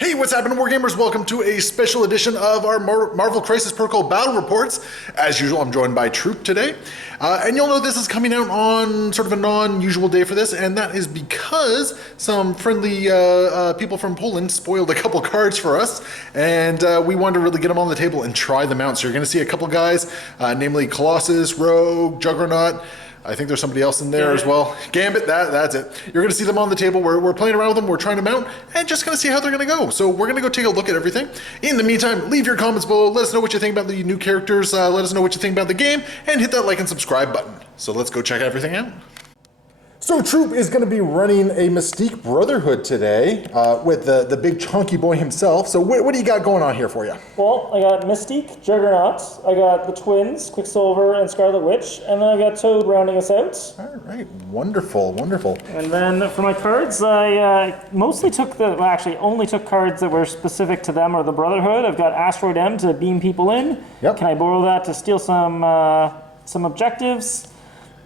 Hey, what's happening, Wargamers? Welcome to a special edition of our Marvel Crisis Protocol Battle Reports. As usual, I'm joined by Troope today. And you'll know this is coming out on sort of a non-usual day for this, and that is because some friendly people from Poland spoiled a couple cards for us, and we wanted to really get them on the table and try them out. So you're going to see a couple guys, namely Colossus, Rogue, Juggernaut. I think there's somebody else in there as well. Gambit, that's it. You're going to see them on the table. We're playing around with them. We're trying them out and just going to see how they're going to go. So we're going to go take a look at everything. In the meantime, leave your comments below. Let us know what you think about the new characters. Let us know what you think about the game. And hit that like and subscribe button. So let's go check everything out. So Troope is going to be running a Mystique Brotherhood today with the big chunky boy himself. So what do you got going on here for you? Well, I got Mystique, Juggernaut, I got the twins, Quicksilver and Scarlet Witch, and then I got Toad rounding us out. All right, wonderful, wonderful. And then for my cards, I mostly took only took cards that were specific to them or the Brotherhood. I've got Asteroid M to beam people in. Yep. Can I borrow that to steal some objectives?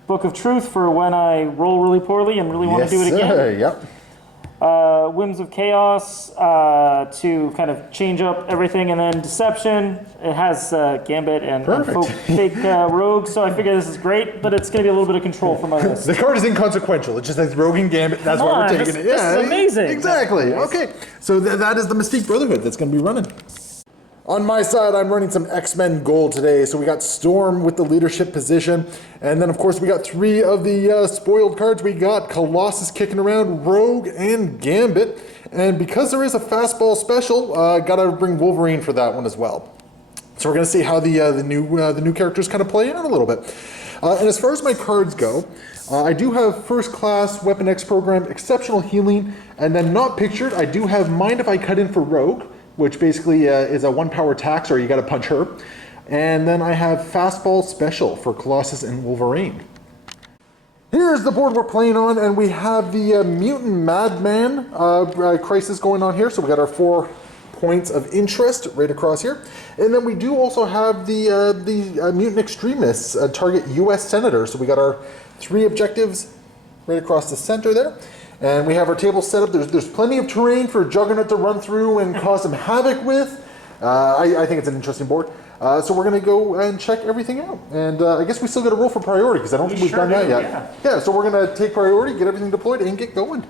Book of Truth for when I roll really poorly and really want to do it again. Yep. Whims of Chaos to kind of change up everything, and then Deception. It has Gambit and fake Rogue, so I figure this is great, but it's going to be a little bit of control for my list. The card is inconsequential. It just says Rogue and Gambit. That's why we're taking it. Yeah, this is amazing. Exactly. Okay, so that is the Mystique Brotherhood that's going to be running. On my side, I'm running some X-Men Gold today. So we got Storm with the leadership position. And then, of course, we got three of the spoiled cards. We got Colossus kicking around, Rogue, and Gambit. And because there is a fastball special, got to bring Wolverine for that one as well. So we're going to see how the new characters kind of play out a little bit. And as far as my cards go, I do have First Class, Weapon X Program, Exceptional Healing, and then not pictured, I do have Mind If I Cut In for Rogue, which basically is a 1-power tax, or you got to punch her. And then I have Fastball Special for Colossus and Wolverine. Here's the board we're playing on, and we have the Mutant Madman crisis going on here. So we got our 4 points of interest right across here. And then we do also have the Mutant Extremists target U.S. Senator. So we got our 3 objectives right across the center there. And we have our table set up. There's plenty of terrain for Juggernaut to run through and cause some havoc with. I think it's an interesting board. So we're going to go and check everything out. And I guess we still got to roll for priority because I don't think we've done that yet. Yeah, so we're going to take priority, get everything deployed, and get going.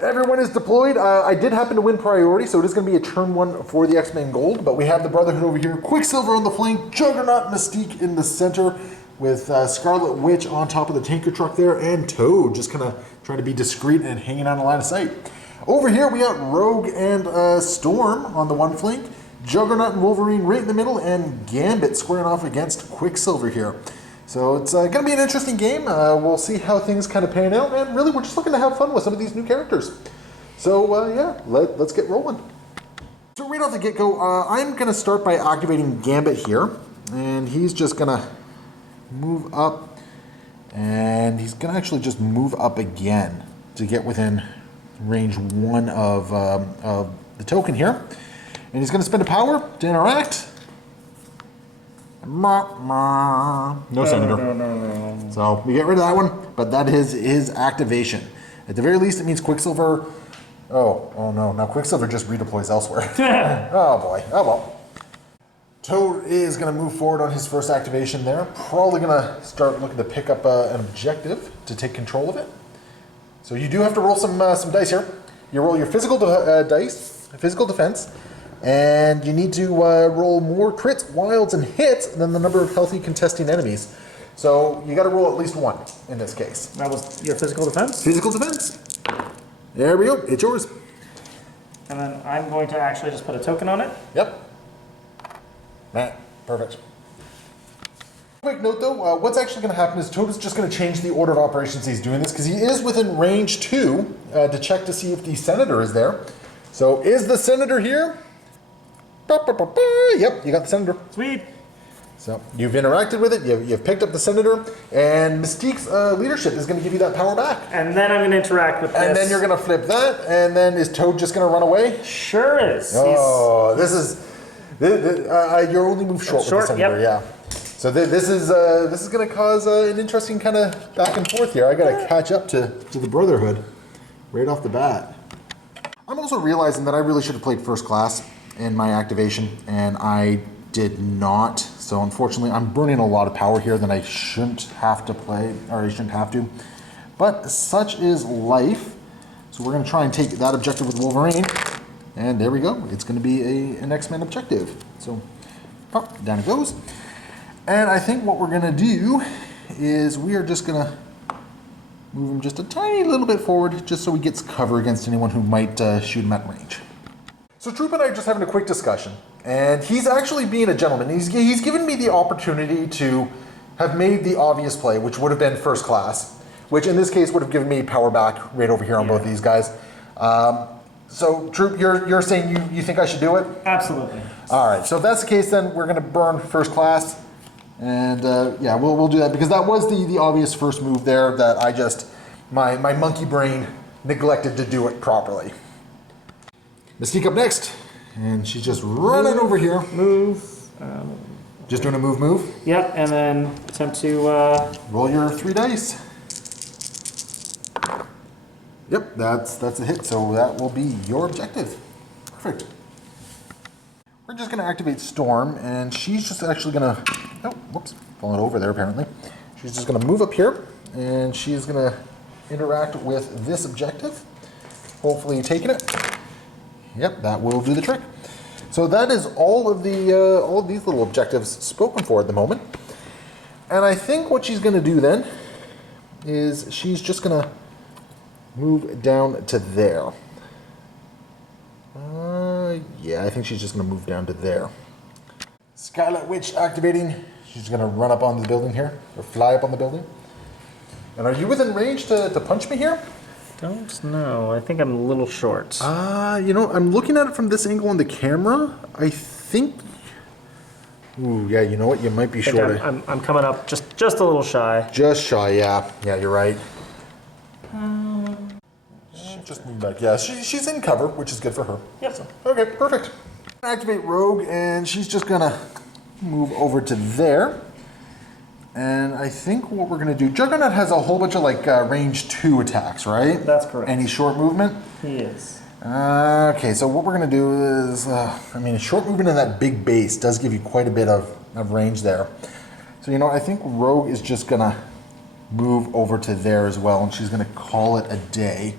Everyone is deployed. I did happen to win priority, so it is going to be a turn 1 for the X-Men Gold. But we have the Brotherhood over here. Quicksilver on the flank, Juggernaut, Mystique in the center, with Scarlet Witch on top of the tanker truck there, and Toad just kind of trying to be discreet and hanging on the line of sight. Over here we got Rogue and Storm on the one flank, Juggernaut and Wolverine right in the middle, and Gambit squaring off against Quicksilver here. So it's going to be an interesting game. We'll see how things kind of pan out, and really we're just looking to have fun with some of these new characters. So yeah, let's get rolling. So right off the get-go, I'm going to start by activating Gambit here, and he's just going to move up, and he's going to actually just move up again to get within range 1 of the token here. And he's going to spend a power to interact. No Senator. No. So we get rid of that one, but that is his activation. At the very least, it means Quicksilver. Oh no, now Quicksilver just redeploys elsewhere. Oh boy, oh well. Toad is going to move forward on his first activation there. Probably going to start looking to pick up an objective to take control of it. So you do have to roll some dice here. You roll your physical dice, physical defense, and you need to roll more crits, wilds, and hits than the number of healthy contesting enemies. So you got to roll at least 1 in this case. That was your physical defense? Physical defense. There we go. It's yours. And then I'm going to actually just put a token on it. Yep. Perfect. Quick note though, what's actually going to happen is Toad is just going to change the order of operations he's doing this because he is within range 2 to check to see if the Senator is there. So is the Senator here? Yep, you got the Senator. Sweet. So you've interacted with it, you've picked up the Senator, and Mystique's leadership is going to give you that power back. And then I'm going to interact with this. And then you're going to flip that, and then is Toad just going to run away? Sure is. Oh, this is... you're only moved short with the Senator, yeah. So this is going to cause an interesting kind of back and forth here. I got to catch up to the Brotherhood right off the bat. I'm also also realizing that I really should have played first class in my activation, and I did not. So unfortunately, I'm burning a lot of power here that I shouldn't have to play, or I shouldn't have to. But such is life. So we're going to try and take that objective with Wolverine. And there we go. It's going to be an X-Men objective. So down it goes. And I think what we're going to do is we are just going to move him just a tiny little bit forward, just so he gets cover against anyone who might shoot him at range. So Troope and I are just having a quick discussion. And he's actually being a gentleman. He's given me the opportunity to have made the obvious play, which would have been first class, which in this case would have given me power back right over here on both these guys. So Troope, you're saying you think I should do it? Absolutely. All right, so if that's the case, then we're going to burn first class. And yeah, we'll do that because that was the obvious first move there that I just, my monkey brain neglected to do it properly. Mystique up next. And she's just running over here. Move. Just doing a move. Yep, and then attempt to... roll your 3 dice. Yep, that's a hit, so that will be your objective. Perfect. We're just going to activate Storm, and she's just actually going to... Oh, whoops, falling over there apparently. She's just going to move up here, and she's going to interact with this objective. Hopefully taking it. Yep, that will do the trick. So that is all of these little objectives spoken for at the moment. And I think what she's going to do then is she's just going to move down to there. Yeah, I think she's just going to move down to there. Scarlet Witch activating. She's going to run up on the building here, or fly up on the building. And are you within range to punch me here? Don't know. I think I'm a little short. You know, I'm looking at it from this angle on the camera. I think... Ooh, yeah, you know what? You might be short. I'm coming up just a little shy. Just shy, yeah. Yeah, you're right. Just move back. Yeah, she's in cover, which is good for her. Yep. So, okay, perfect. Activate Rogue, and she's just gonna move over to there. And I think what we're going to do, Juggernaut has a whole bunch of like range 2 attacks, right? That's correct. Any short movement? He is. Okay, so what we're going to do is, I mean, short movement in that big base does give you quite a bit of range there. So, you know, I think Rogue is just going to move over to there as well, and she's going to call it a day.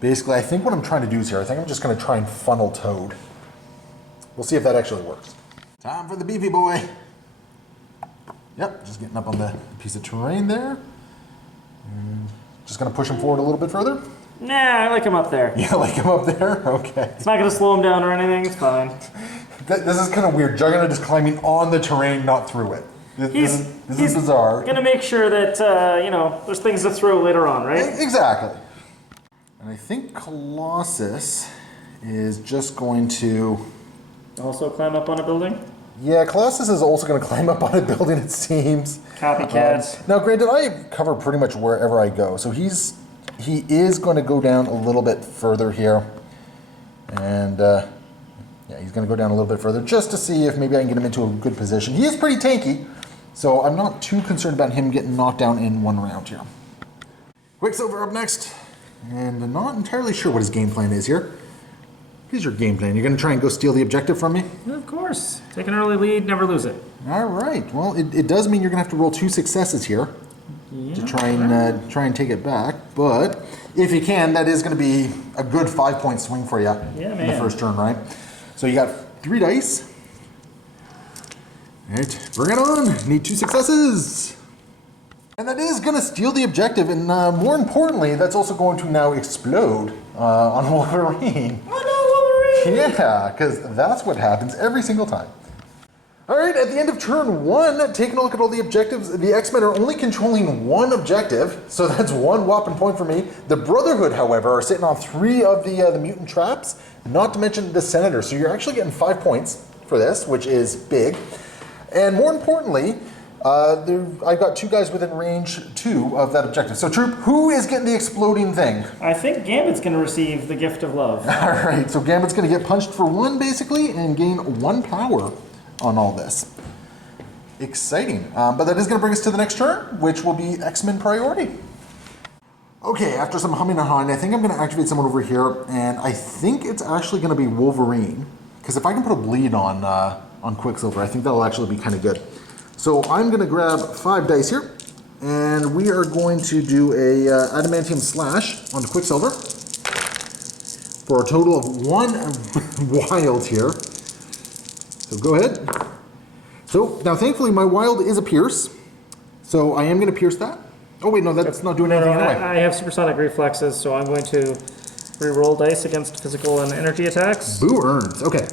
Basically, I think what I'm trying to do is here, I think I'm just going to try and funnel Toad. We'll see if that actually works. Time for the beefy boy. Yep, just getting up on the piece of terrain there. And just going to push him forward a little bit further. Nah, I like him up there. You like him up there? Okay. It's not going to slow him down or anything. It's fine. This is kind of weird. Juggernaut is climbing on the terrain, not through it. This is bizarre. Going to make sure that, you know, there's things to throw later on, right? Exactly. And I think Colossus is just going to... Also climb up on a building? Yeah, Colossus is also going to climb up on a building, it seems. Copycat. Now, granted, I cover pretty much wherever I go, so he is going to go down a little bit further here. And, yeah, he's going to go down a little bit further just to see if maybe I can get him into a good position. He is pretty tanky, so I'm not too concerned about him getting knocked down in one round here. Quicksilver up next, and I'm not entirely sure what his game plan is here. Here's your game plan. You're going to try and go steal the objective from me? Yeah, of course. Take an early lead, never lose it. All right. Well, it does mean you're going to have to roll 2 successes here to try and take it back. But if you can, that is going to be a good 5-point swing for you in the first turn, right? So you got 3 dice. All right, bring it on. Need 2 successes. And that is going to steal the objective, and more importantly, that's also going to now explode on Wolverine. Oh no, Wolverine! Yeah, because that's what happens every single time. All right, at the end of turn 1, taking a look at all the objectives, the X-Men are only controlling 1 objective, so that's 1 whopping point for me. The Brotherhood, however, are sitting on 3 of the mutant traps, not to mention the Senator. So you're actually getting 5 points for this, which is big. And more importantly, I've got 2 guys within range 2 of that objective. So, Troope, who is getting the exploding thing? I think Gambit's going to receive the gift of love. All right, so Gambit's going to get punched for 1, basically, and gain 1 power on all this. Exciting. But that is going to bring us to the next turn, which will be X-Men priority. Okay, after some humming and hawing, I think I'm going to activate someone over here, and I think it's actually going to be Wolverine. Because if I can put a bleed on Quicksilver, I think that'll actually be kind of good. So I'm going to grab 5 dice here, and we are going to do a Adamantium Slash onto Quicksilver for a total of 1 wild here. So go ahead. So now thankfully my wild is a pierce, so I am going to pierce that. Oh wait, no, that's not doing anything anyway. I have supersonic reflexes, so I'm going to re-roll dice against physical and energy attacks. Boo earns. Okay,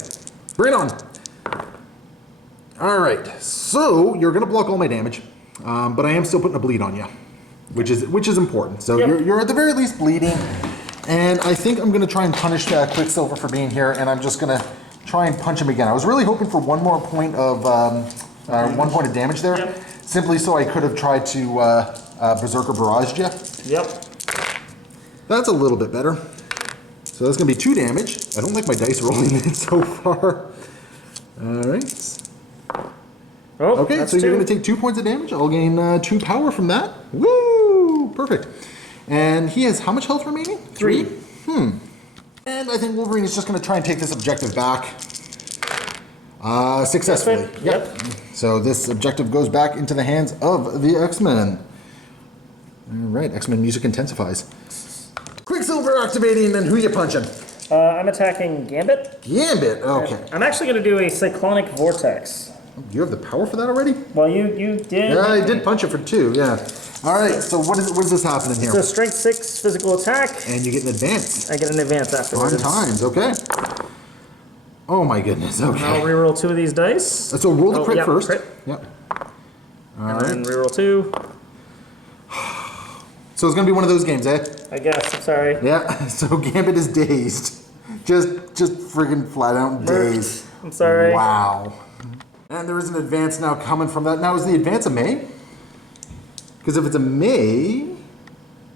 bring it on. All right, so you're going to block all my damage, but I am still putting a bleed on you, which is important. So you're at the very least bleeding, and I think I'm going to try and punish Quicksilver for being here, and I'm just going to try and punch him again. I was really hoping for one more point of 1 point of damage there, simply so I could have tried to Berserker Barraged you. Yep. That's a little bit better. So that's going to be 2 damage. I don't like my dice rolling in so far. All right. Oh, okay, so you're going to take 2 points of damage. I'll gain 2 power from that. Woo! Perfect. And he has how much health remaining? 3. And I think Wolverine is just going to try and take this objective back. Successfully. Yep. So this objective goes back into the hands of the X-Men. All right, X-Men music intensifies. Quicksilver activating, and who you punching? I'm attacking Gambit. Gambit, okay. I'm actually going to do a Cyclonic Vortex. You have the power for that already? Well, you did. Yeah, I did punch it for 2, yeah. All right, so what is this happening here? So strength 6 physical attack. And you get an advance. I get an advance afterwards. 5 times, okay. Oh my goodness, okay. I'll reroll 2 of these dice. So roll the crit first. Crit. Yep. And then reroll 2. So it's gonna be one of those games, eh? I guess, I'm sorry. Yeah, so Gambit is dazed. Just friggin' flat out dazed. I'm sorry. Wow. And there is an advance now coming from that. Now is the advance a May? Because if it's a May,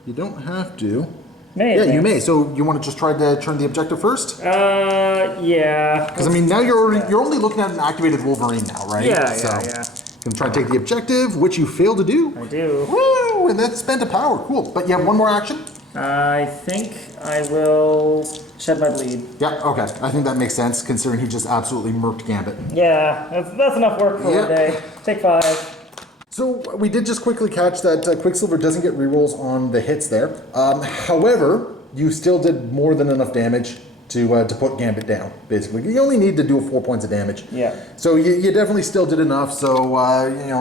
you don't have to. May Yeah, advance. you may. So you want to just try to turn the objective first? Yeah. Because I mean, now you're only looking at an activated Wolverine now, right? Yeah. Gonna try to take the objective, which you fail to do. I do. Woo! And that's spent a power. Cool. But you have 1 more action? I think I will shed my bleed. Yeah, okay. I think that makes sense, considering he just absolutely murked Gambit. Yeah, that's enough work for one day. Take 5. So we did just quickly catch that Quicksilver doesn't get rerolls on the hits there. However, you still did more than enough damage to put Gambit down, basically. You only need to do 4 points of damage. Yeah. So you definitely still did enough, so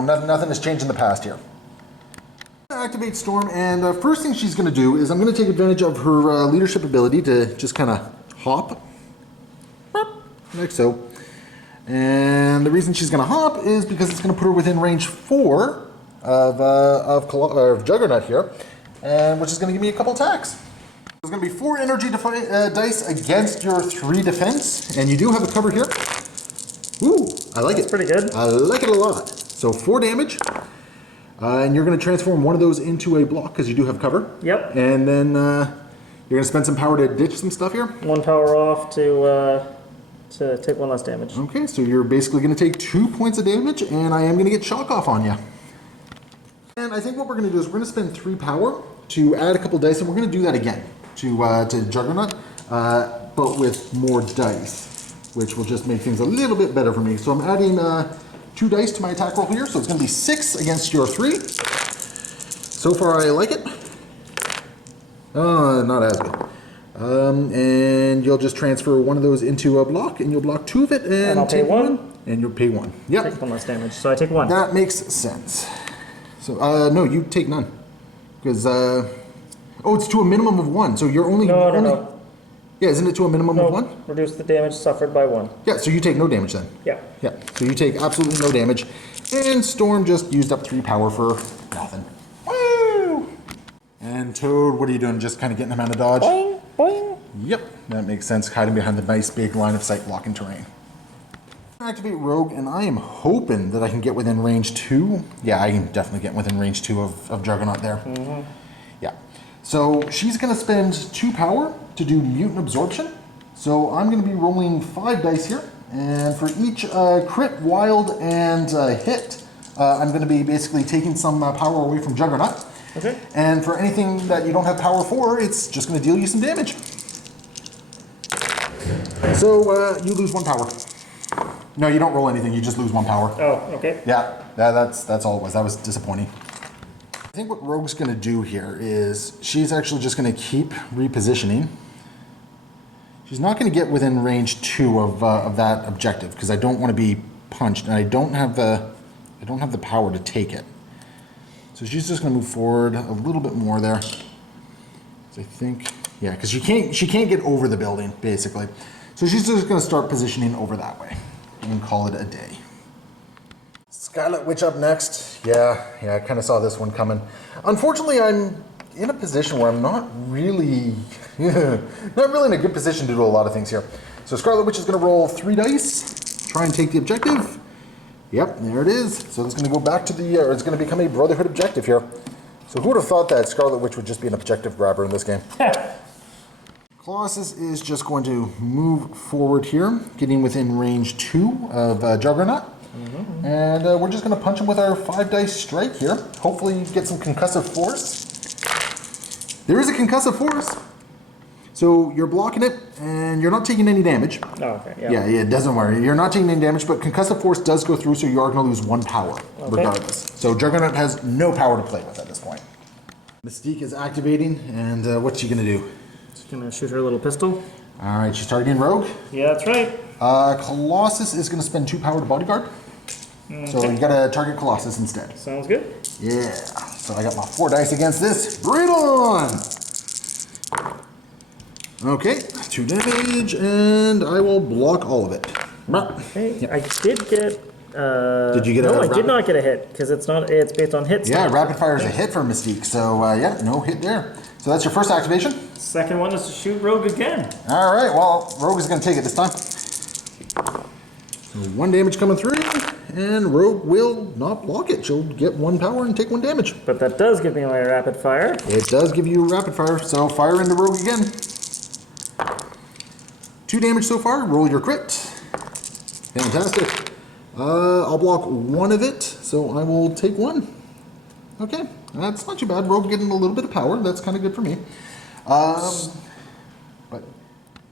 nothing has changed in the past here. Activate Storm, and first thing she's going to do is I'm going to take advantage of her leadership ability to just kind of hop, like so. And the reason she's going to hop is because it's going to put her within range 4 of Juggernaut here, and which is going to give me a couple attacks. There's going to be 4 energy dice against your 3 defense, and you do have a cover here. Ooh, I like it. That's pretty good. I like it a lot. So 4 damage. And you're going to transform one of those into a block because you do have cover. Yep. And then you're going to spend some power to ditch some stuff here. 1 power off to take 1 less damage. Okay, so you're basically going to take 2 points of damage, and I am going to get shock off on you. And I think what we're going to do is we're going to spend 3 power to add a couple dice, and we're going to do that again to Juggernaut, but with more dice, which will just make things a little bit better for me. So I'm adding 2 dice to my attack roll here, so it's going to be 6 against your 3. So far, I like it. Not as good. And you'll just transfer one of those into a block, and you'll block 2 of it, and I'll pay take 1. And you'll pay 1. Yep. Take 1 less damage, so I take 1. That makes sense. So, no, you take none. Because, it's to a minimum of 1, so you're only... No. Yeah, isn't it to a minimum of 1? Reduce the damage suffered by 1. Yeah, so you take no damage then. Yeah. Yeah, so you take absolutely no damage. And Storm just used up 3 power for nothing. Woo! And Toad, what are you doing? Just kind of getting him out of dodge? Boing, boing. Yep, that makes sense. Hiding behind the nice big line of sight blocking terrain. Activate Rogue, and I am hoping that I can get within range 2. Yeah, I can definitely get within range 2 of Juggernaut there. Mm-hmm. Yeah. So she's going to spend 2 power to do Mutant Absorption. So I'm going to be rolling 5 dice here. And for each crit, wild, and hit, I'm going to be basically taking some power away from Juggernaut. Okay. And for anything that you don't have power for, it's just going to deal you some damage. So you lose 1 power. No, you don't roll anything. You just lose 1 power. Oh, okay. Yeah, that's all it was. That was disappointing. I think what Rogue's going to do here is she's actually just going to keep repositioning. She's not going to get within range 2 of that objective because I don't want to be punched, and I don't have the power to take it. So she's just going to move forward a little bit more there. So I think, yeah, because she can't get over the building basically. So she's just going to start positioning over that way and call it a day. Scarlet Witch up next. Yeah, I kind of saw this one coming. Unfortunately, I'm in a position where I'm not really in a good position to do a lot of things here. So Scarlet Witch is going to roll 3 dice, try and take the objective. Yep, there it is. So it's going to go back to the, or it's going to become a Brotherhood objective here. So who would have thought that Scarlet Witch would just be an objective grabber in this game? Colossus is just going to move forward here, getting within range 2 of Juggernaut. And we're just going to punch him with our 5 dice strike here. Hopefully get some concussive force. There is a concussive force. So you're blocking it, and you're not taking any damage. Oh, okay. Yeah, it doesn't worry. You're not taking any damage, but concussive force does go through, so you are going to lose 1 power, regardless. So Juggernaut has no power to play with at this point. Mystique is activating, and what's she going to do? She's going to shoot her little pistol. All right, she's targeting Rogue. Yeah, that's right. Colossus is going to spend 2 power to bodyguard. Okay. So you got to target Colossus instead. Sounds good. Yeah. So I got my 4 dice against this. Bring it on! Okay, 2 damage, and I will block all of it. Okay, yeah. I did get. Did you get a No, I rapid? did not get a hit because it's not. It's based on hits. Yeah, rapid fire is a hit for Mystique. So yeah, no hit there. So that's your first activation. Second one is to shoot Rogue again. All right. Well, Rogue is going to take it this time. So 1 damage coming through, and Rogue will not block it. She'll get 1 power and take 1 damage. But that does give me my rapid fire. It does give you rapid fire. So fire into Rogue again. 2 damage so far. Roll your crit. Fantastic. I'll block 1 of it, so I will take 1. Okay, that's not too bad. Rogue getting a little bit of power. That's kind of good for me.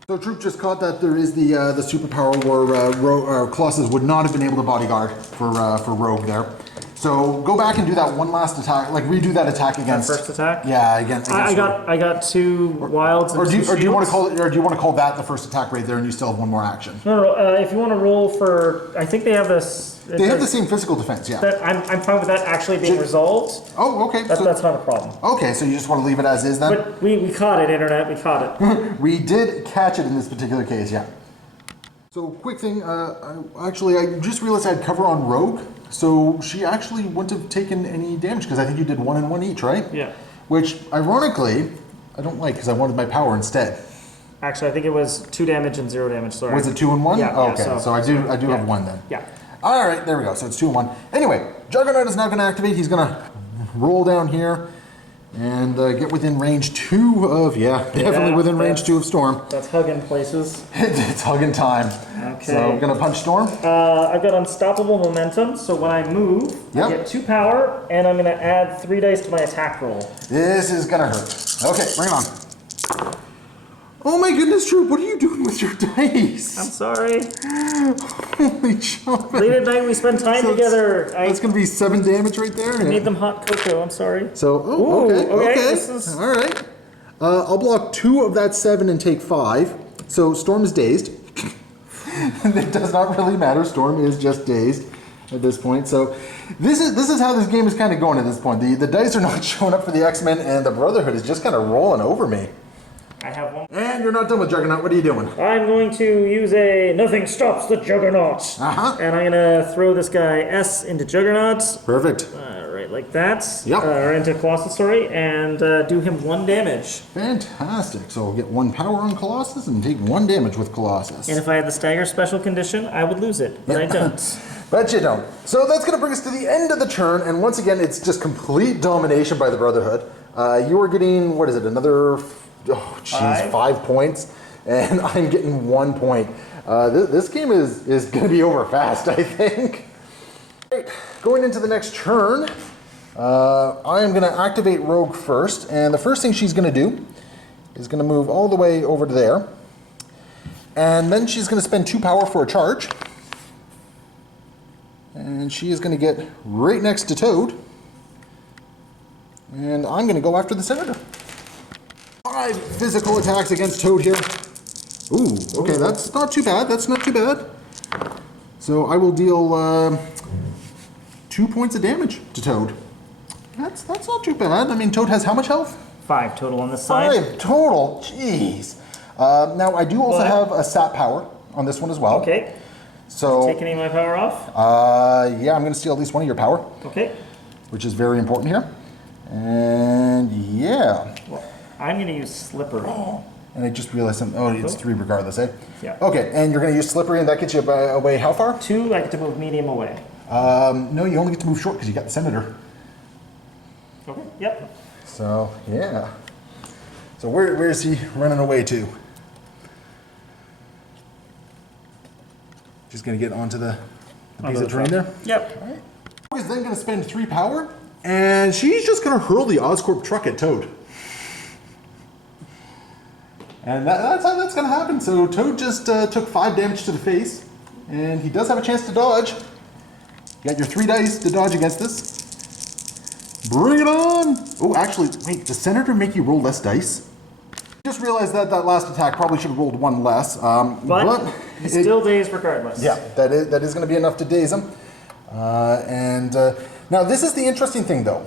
So Troope just caught that there is the superpower where Colossus would not have been able to bodyguard for Rogue there. So go back and do that one last attack, like redo that attack against. That first attack? Yeah, against. I got 2 wilds. And or do you want to call shields. it? Or do you want to call that the first attack right there, and you still have 1 more action? No. If you want to roll for, I think they have this. They have the same physical defense, yeah. I'm fine with that actually being resolved. Oh, okay. That's not a problem. Okay, so you just want to leave it as is then? But we caught it, Internet. We caught it. We did catch it in this particular case, yeah. So quick thing, I just realized I had cover on Rogue, so she actually wouldn't have taken any damage because I think you did 1 and 1 each, right? Yeah. Which, ironically, I don't like because I wanted my power instead. Actually, I think it was 2 damage and 0 damage. Sorry. Was it 2 and 1? Yeah. Oh, okay, so I do have 1 then. Yeah. All right, there we go. So it's 2 and 1. Anyway, Juggernaut is now going to activate. He's going to roll down here and get within range 2 of, definitely within range 2 of Storm. That's hugging places. It's hugging time. Okay. So we're going to punch Storm. I've got unstoppable momentum, so when I move, I get 2 power, and I'm going to add 3 dice to my attack roll. This is going to hurt. Okay, bring it on. Oh my goodness, Troope, what are you doing with your dice? I'm sorry. Holy jump. Late at night, we spend time together. That's going to be 7 damage right there. I made them hot cocoa. I'm sorry. So, okay. This is... All right. I'll block 2 of that 7 and take 5. So Storm is dazed. It does not really matter. Storm is just dazed at this point. So this is how this game is kind of going at this point. The dice are not showing up for the X-Men, and the Brotherhood is just kind of rolling over me. I have 1. And you're not done with Juggernaut. What are you doing? I'm going to use a nothing stops the Juggernaut. And I'm going to throw this guy S into Juggernaut. Perfect. Right like that. Yep. Or into Colossus, sorry, and do him 1 damage. Fantastic. So we'll get 1 power on Colossus and take 1 damage with Colossus. And if I had the stagger special condition, I would lose it, but I don't. But you don't. So that's going to bring us to the end of the turn, and once again, it's just complete domination by the Brotherhood. You are getting, what is it, another... Oh, jeez, 5 points, and I'm getting 1 point. This game is going to be over fast, I think. Right, going into the next turn, I am going to activate Rogue first, and the first thing she's going to do is going to move all the way over to there. And then she's going to spend 2 power for a charge. And she is going to get right next to Toad. And I'm going to go after the Senator. 5 physical attacks against Toad here. Ooh, okay, that's not too bad. That's not too bad. So I will deal 2 points of damage to Toad. That's not too bad. I mean, Toad has how much health? 5 total on this side. 5 total. Jeez. Now I do also have a sap power on this one as well. Okay. So take any of my power off? Yeah, I'm going to steal at least one of your power. Okay. Which is very important here. And yeah. Well, I'm going to use Slippery. And I just realized something. Oh, it's 3 regardless, eh? Yeah. Okay, and you're going to use Slippery, and that gets you away how far? 2, I get to move medium away. No, you only get to move short because you got the Senator. Okay, yep. So, yeah. So where is he running away to? Just going to get onto the piece of terrain there? Yep. All right. He's then going to spend 3 power, and she's just going to hurl the Oscorp truck at Toad. And that's how that's going to happen. So Toad just took 5 damage to the face, and he does have a chance to dodge. You got your 3 dice to dodge against this. Bring it on! Oh, actually, wait, does Senator make you roll less dice? Just realized that last attack probably should have rolled 1 less. But he's still dazed regardless. Yeah, that is going to be enough to daze him. Now this is the interesting thing though,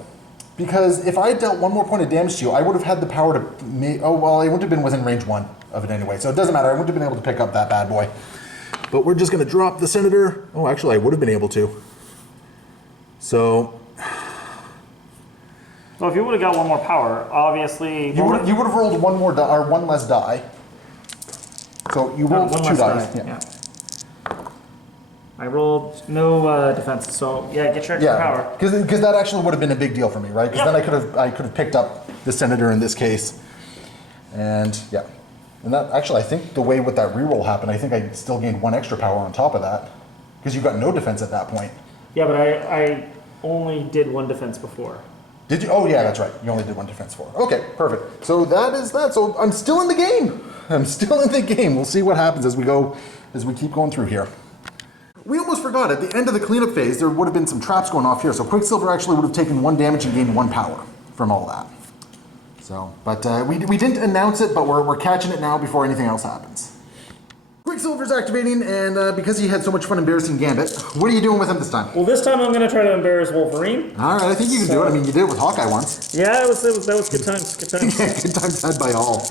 because if I dealt 1 more point of damage to you, I would have had the power to make, oh well, I wouldn't have been within range 1 of it anyway, so it doesn't matter, I wouldn't have been able to pick up that bad boy. But we're just going to drop the Senator. Oh, actually I would have been able to. So... Well, if you would have got 1 more power, obviously... You would have rolled 1 more die, or 1 less die. So you rolled 2 dice. Yeah. I rolled no defense, so yeah, get your extra power. Because that actually would have been a big deal for me, right? Because then I could have picked up the Senator in this case, and yeah, and that actually I think the way with that reroll happened, I think I still gained 1 extra power on top of that, because you got no defense at that point. Yeah, but I only did 1 defense before. Did you? Oh yeah, that's right. You only did 1 defense for. Okay, perfect. So that is that. So I'm still in the game. I'm still in the game. We'll see what happens as we keep going through here. We almost forgot, at the end of the cleanup phase, there would have been some traps going off here, so Quicksilver actually would have taken 1 damage and gained 1 power from all that. So, but we didn't announce it, but we're catching it now before anything else happens. Quicksilver's activating, and because he had so much fun embarrassing Gambit, what are you doing with him this time? Well, this time I'm going to try to embarrass Wolverine. All right, I think you can do it. I mean, you did it with Hawkeye once. Yeah, that was good times. Good times. Yeah, good times had by all.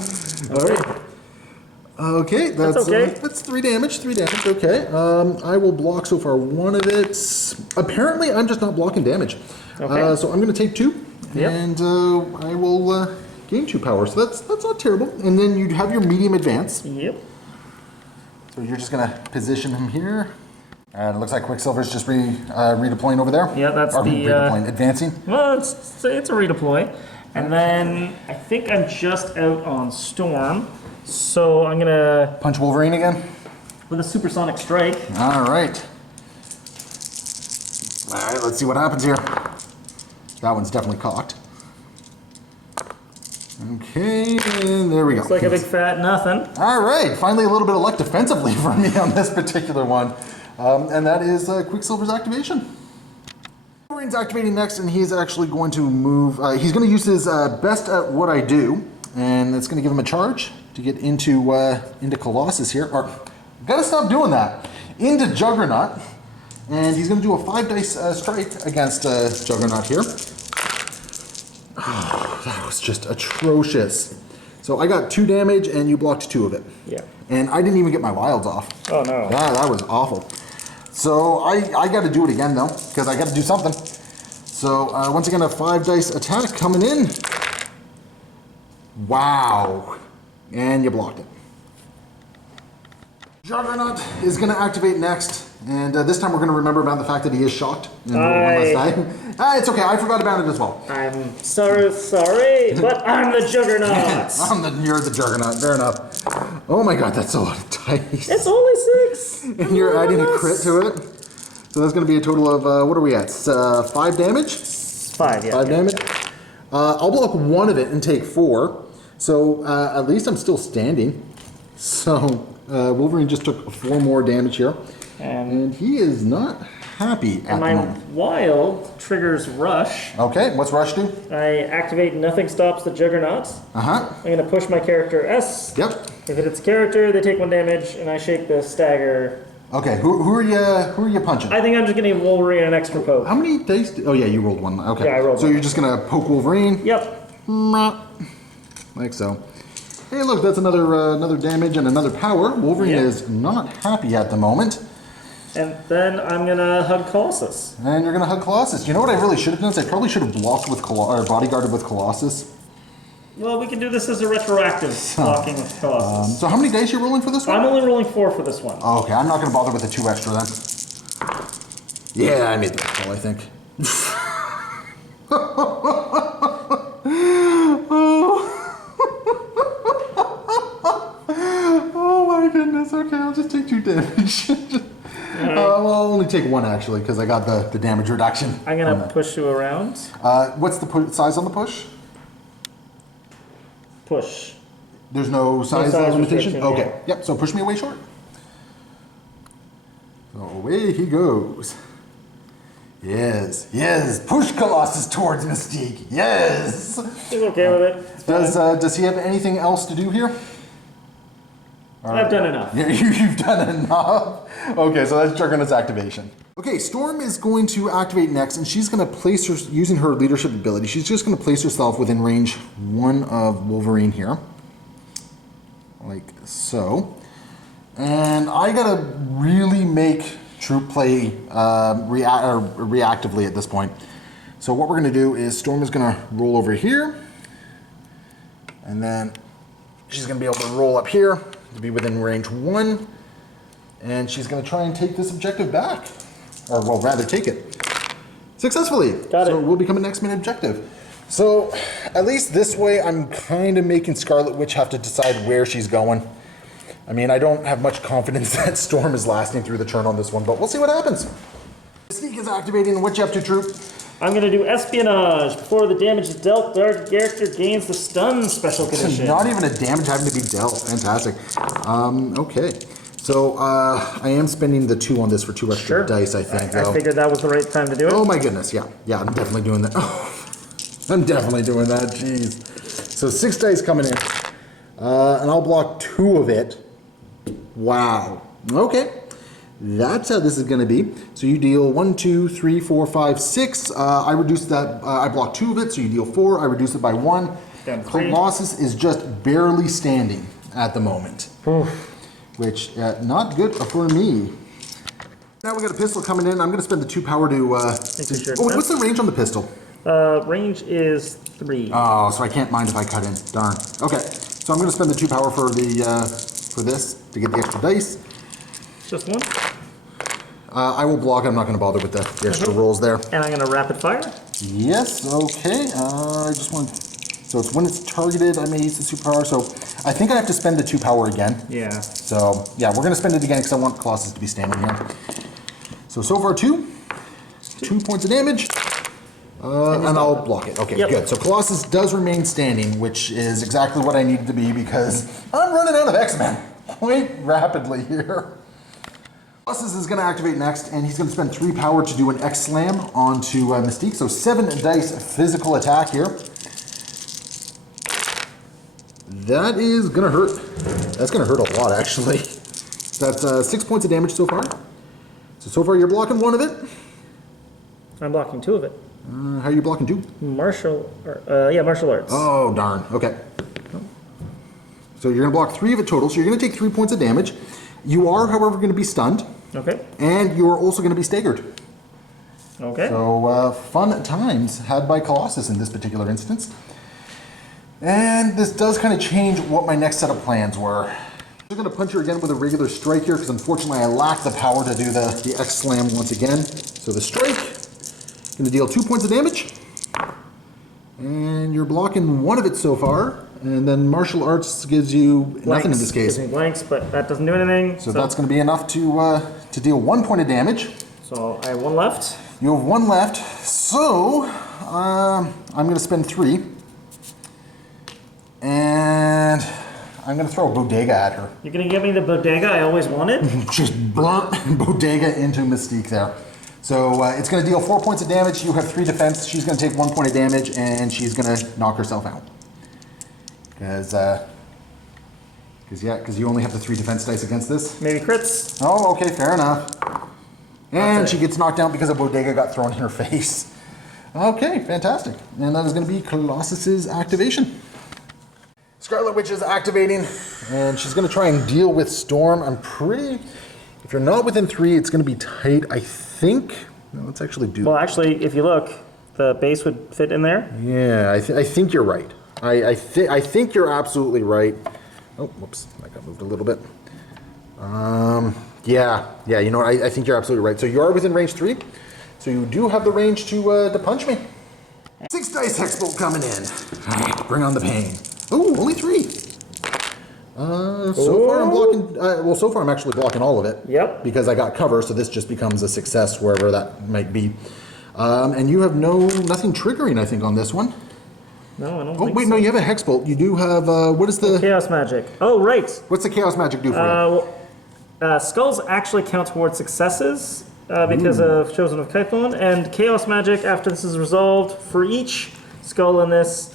All right. Okay, that's okay. That's 3 damage. 3 damage. Okay. I will block so far 1 of it. Apparently, I'm just not blocking damage. Okay. So I'm going to take 2, and I will gain 2 power. So that's not terrible. And then you have your medium advance. Yep. So you're just going to position him here. And it looks like Quicksilver's just redeploying over there. Yeah, that's redeploying, advancing. Well, it's a redeploy. And then I think I'm just out on Storm. So I'm going to... Punch Wolverine again? With a supersonic strike. All right. All right, let's see what happens here. That one's definitely cocked. Okay, and there we go. It's like a big fat nothing. All right, finally a little bit of luck defensively from me on this particular one. And that is Quicksilver's activation. Wolverine's activating next, and he's actually going to move. He's going to use his best at what I do, and it's going to give him a charge to get into Colossus here. Or, gotta stop doing that. Into Juggernaut, and he's going to do a 5 dice strike against Juggernaut here. Oh, that was just atrocious. So I got 2 damage, and you blocked 2 of it. Yeah. And I didn't even get my wilds off. Oh no. That was awful. So I got to do it again though, because I got to do something. So once again, a 5 dice attack coming in. Wow. And you blocked it. Juggernaut is going to activate next, and this time we're going to remember about the fact that he is shocked. And one last time. It's okay, I forgot about it as well. I'm sorry, but I'm the Juggernaut. You're the Juggernaut, fair enough. Oh my god, that's a lot of dice. It's only 6. And you're adding a crit to it. So that's going to be a total of, what are we at? 5 damage? 5, yeah. 5 damage. I'll block 1 of it and take 4. So at least I'm still standing. So Wolverine just took 4 more damage here. And he is not happy at the moment. My wild triggers Rush. Okay, what's Rush do? I activate Nothing Stops the Juggernaut. Uh-huh. I'm going to push my character S. Yep. If it hits a character, they take 1 damage, and I shake the stagger. Okay, who are you punching? I think I'm just going to give Wolverine an extra poke. How many dice? Oh yeah, you rolled 1. Okay. Yeah, I rolled So 1. you're just gonna poke Wolverine? Yep. Like so. Hey, look, that's another damage and another power. Wolverine is not happy at the moment. And then I'm going to hug Colossus. And you're gonna hug Colossus. You know what I really should have done is I probably should have blocked with or bodyguarded with Colossus. Well, we can do this as a retroactive blocking with Colossus. So how many dice are you rolling for this one? I'm only rolling 4 for this one. Okay, I'm not gonna bother with the 2 extra then. Yeah, I made the call, I think. Oh my goodness, okay, I'll just take 2 damage. Well, I'll only take 1 actually, because I got the damage reduction. I'm going to push you around. What's the size on the push? Push. There's no size limitation? restriction, Okay, yep, so push me away short. So away he goes. Yes, push Colossus towards Mystique, yes! He's okay with it. Does he have anything else to do here? I've done enough. Yeah, you've done enough. Okay, so that's Juggernaut's activation. Okay, Storm is going to activate next, and she's going to place her, using her leadership ability, she's just going to place herself within range 1 of Wolverine here. Like so. And I got to really make Troope play reactively at this point. So what we're going to do is Storm is going to roll over here, and then she's going to be able to roll up here to be within range 1, and she's going to try and take this objective back, or well, rather take it successfully. Got it. So we'll become an X-Men objective. So at least this way, I'm kind of making Scarlet Witch have to decide where she's going. I mean, I don't have much confidence that Storm is lasting through the turn on this one, but we'll see what happens. Mystique is activating. What you up to, Troope? I'm going to do Espionage. Before the damage is dealt, target character gains the stun special condition. Not even a damage having to be dealt. Fantastic. Okay. So I am spending the 2 on this for 2 extra dice, I think. I figured that was the right time to do it. Oh my goodness, yeah. Yeah, I'm definitely doing that. Oh, I'm definitely doing that, jeez. So 6 dice coming in. And I'll block 2 of it. Wow. Okay. That's how this is going to be. So you deal 1, 2, 3, 4, 5, 6. I reduce that. I block 2 of it, so you deal 4. I reduce it by 1. Colossus is just barely standing at the moment, which not good for me. Now we got a pistol coming in. I'm going to spend the 2 power to. What's the range on the pistol? Range is 3. Oh, so I can't mind if I cut in. Darn. Okay, so I'm going to spend the 2 power for the for this to get the extra dice. Just 1? I will block. I'm not going to bother with the extra rolls there. And I'm going to rapid fire. Yes, okay. I just want... So it's when it's targeted, I may use the superpower. So I think I have to spend the 2 power again. Yeah. So, yeah, we're going to spend it again because I want Colossus to be standing here. So far 2. 2 points of damage. And I'll block it. Okay, good. So Colossus does remain standing, which is exactly what I needed to be because I'm running out of X-Men quite rapidly here. Colossus is going to activate next, and he's going to spend 3 power to do an X-Slam onto Mystique. So 7 dice physical attack here. That is going to hurt. That's going to hurt a lot, actually. That's 6 points of damage so far. So far you're blocking 1 of it. I'm blocking 2 of it. How are you blocking 2? Martial arts. Oh, darn. Okay. So you're going to block 3 of it total, so you're going to take 3 points of damage. You are, however, going to be stunned. Okay. And you're also going to be staggered. Okay. So fun times had by Colossus in this particular instance. And this does kind of change what my next set of plans were. I'm going to punch her again with a regular strike here because unfortunately I lack the power to do the X-Slam once again. So the strike, going to deal 2 points of damage. And you're blocking 1 of it so far. And then martial arts gives you nothing in this case. Gives me blanks, but that doesn't do anything. So that's going to be enough to deal 1 point of damage. So I have 1 left. You have 1 left. So I'm going to spend 3. And I'm going to throw a bodega at her. You're going to give me the bodega I always wanted? Just blunt bodega into Mystique there. So it's going to deal 4 points of damage. You have 3 defense. She's going to take 1 point of damage, and she's going to knock herself out. Because you only have the 3 defense dice against this. Maybe crits. Oh, okay, fair enough. And she gets knocked out because a bodega got thrown in her face. Okay, fantastic. And that is going to be Colossus's activation. Scarlet Witch is activating, and she's going to try and deal with Storm. If you're not within 3, it's going to be tight, I think. Let's actually do Well, actually, if you look, the base would fit in there. Yeah, I think you're right. I think you're absolutely right. Oh, whoops, that got moved a little bit. Yeah, you know what, I think you're absolutely right. So you are within range 3, so you do have the range to punch me. 6 dice Hexbolt coming in. All right, bring on the pain. Oh, only 3. So far I'm blocking, so far I'm actually blocking all of it. Yep. Because I got cover, so this just becomes a success wherever that might be. And you have nothing triggering, I think, on this one. No, I don't Oh, think wait, so. no, you have a Hexbolt. You do have, what is the... Chaos magic. Oh, right. What's the Chaos Magic do for you? Skulls actually count towards successes because of Chosen of Kyphon, and Chaos Magic, after this is resolved, for each skull in this,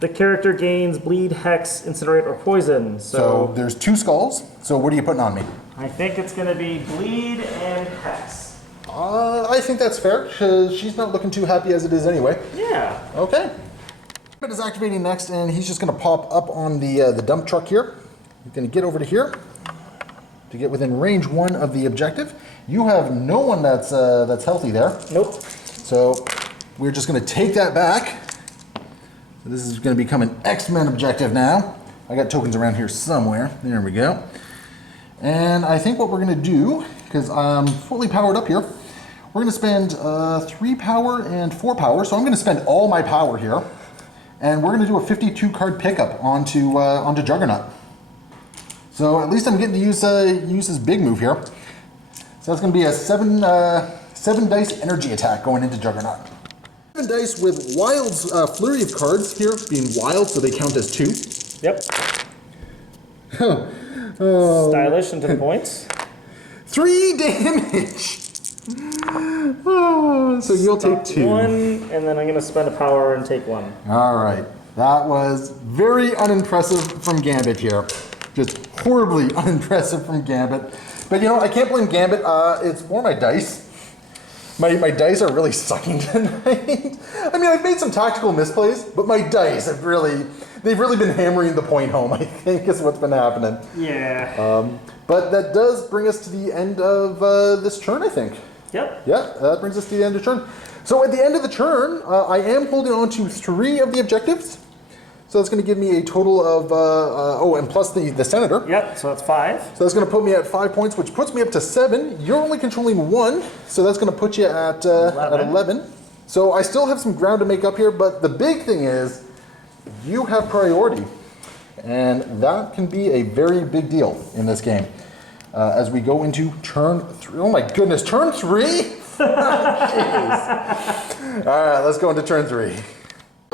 the character gains Bleed, Hex, Incinerate, or Poison. So there's 2 skulls, so what are you putting on me? I think it's going to be Bleed and Hex. I think that's fair, because she's not looking too happy as it is anyway. Yeah. Okay. Gambit is activating next, and he's just going to pop up on the dump truck here. He's going to get over to here to get within range 1 of the objective. You have no one that's healthy there. Nope. So we're just going to take that back. So this is going to become an X-Men objective now. I got tokens around here somewhere. There we go. And I think what we're going to do, because I'm fully powered up here, we're going to spend 3 power and 4 power. So I'm going to spend all my power here. And we're going to do a 52 card pickup onto Juggernaut. So at least I'm getting to use this big move here. So that's going to be a 7 dice energy attack going into Juggernaut. 7 dice with Wild's flurry of cards here, being wild, so they count as 2. Yep. Oh. Stylish into the points. 3 damage! Oh, so you'll take 2. 1, and then I'm going to spend a power and take 1. Alright. That was very unimpressive from Gambit here. Just horribly unimpressive from Gambit. But you know, I can't blame Gambit. It's more my dice. My dice are really sucking tonight. I mean, I've made some tactical misplays, but my dice have they've really been hammering the point home, I think, is what's been happening. Yeah. But that does bring us to the end of this turn, I think. Yep. Yeah, that brings us to the end of the turn. So at the end of the turn, I am holding on to 3 of the objectives. So that's going to give me a total of, and plus the Senator. Yep, so that's 5. So that's going to put me at 5 points, which puts me up to 7. You're only controlling 1, so that's going to put you at 11. So I still have some ground to make up here, but the big thing is you have priority. And that can be a very big deal in this game. As we go into turn 3. Oh my goodness, turn 3? Jeez. All right, let's go into turn 3.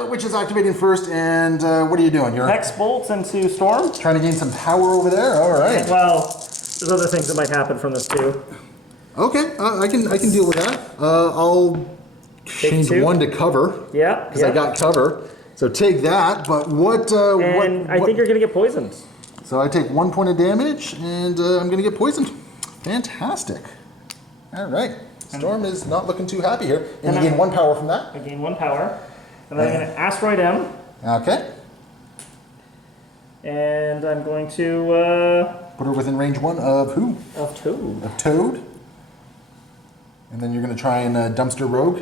Which is activating first, and what are you doing? You're Hex bolts into Storm. trying to gain some power over there? All right. Well, there's other things that might happen from this too. Okay, I can deal with that. I'll change 2. 1 to cover. Yeah. Because I got cover. So take that, but what... I think you're going to get poisoned. So I take 1 point of damage, and I'm going to get poisoned. Fantastic. All right. Storm is not looking too happy here. And you gain 1 power from that. I gain 1 power. And then I'm going to Asteroid M. Okay. And I'm going to... Put her within range 1 of who? Of Toad. Of Toad. And then you're going to try and dumpster Rogue.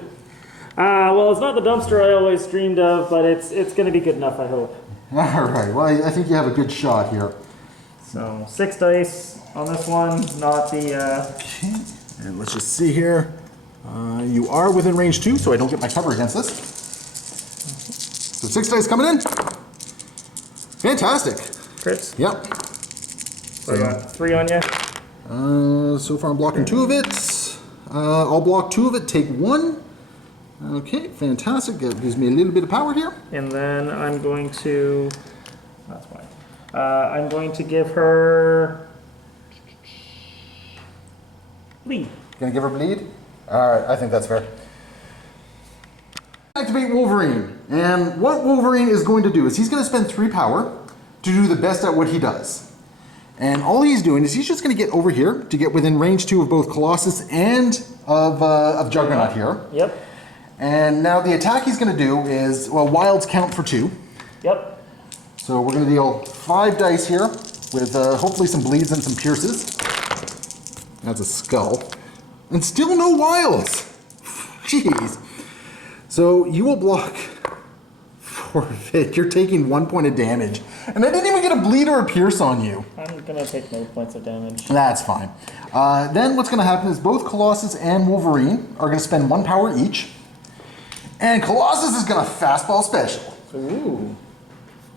Well, it's not the dumpster I always dreamed of, but it's going to be good enough, I hope. All right. Well, I think you have a good shot here. So 6 dice on this one, not the... Okay. And let's just see here. You are within range 2, so I don't get my cover against this. So 6 dice coming in. Fantastic. Crits? Yep. So I got 3 on you. So far I'm blocking 2 of it. I'll block 2 of it, take 1. Okay, fantastic. That gives me a little bit of power here. And then I'm going to, that's fine. I'm going to give her bleed. Gonna give her bleed? Alright, I think that's fair. Activate Wolverine. And what Wolverine is going to do is he's going to spend 3 power to do the best at what he does. And all he's doing is he's just going to get over here to get within range 2 of both Colossus and of Juggernaut here. Yep. And now the attack he's going to do is, well, wilds count for 2. Yep. So we're going to deal 5 dice here with hopefully some bleeds and some pierces. That's a skull. And still no wilds. Jeez. So you will block forfeit. You're taking 1 point of damage. And I didn't even get a bleed or a pierce on you. I'm going to take no points of damage. That's fine. Then what's going to happen is both Colossus and Wolverine are going to spend 1 power each. And Colossus is going to fastball special. Ooh.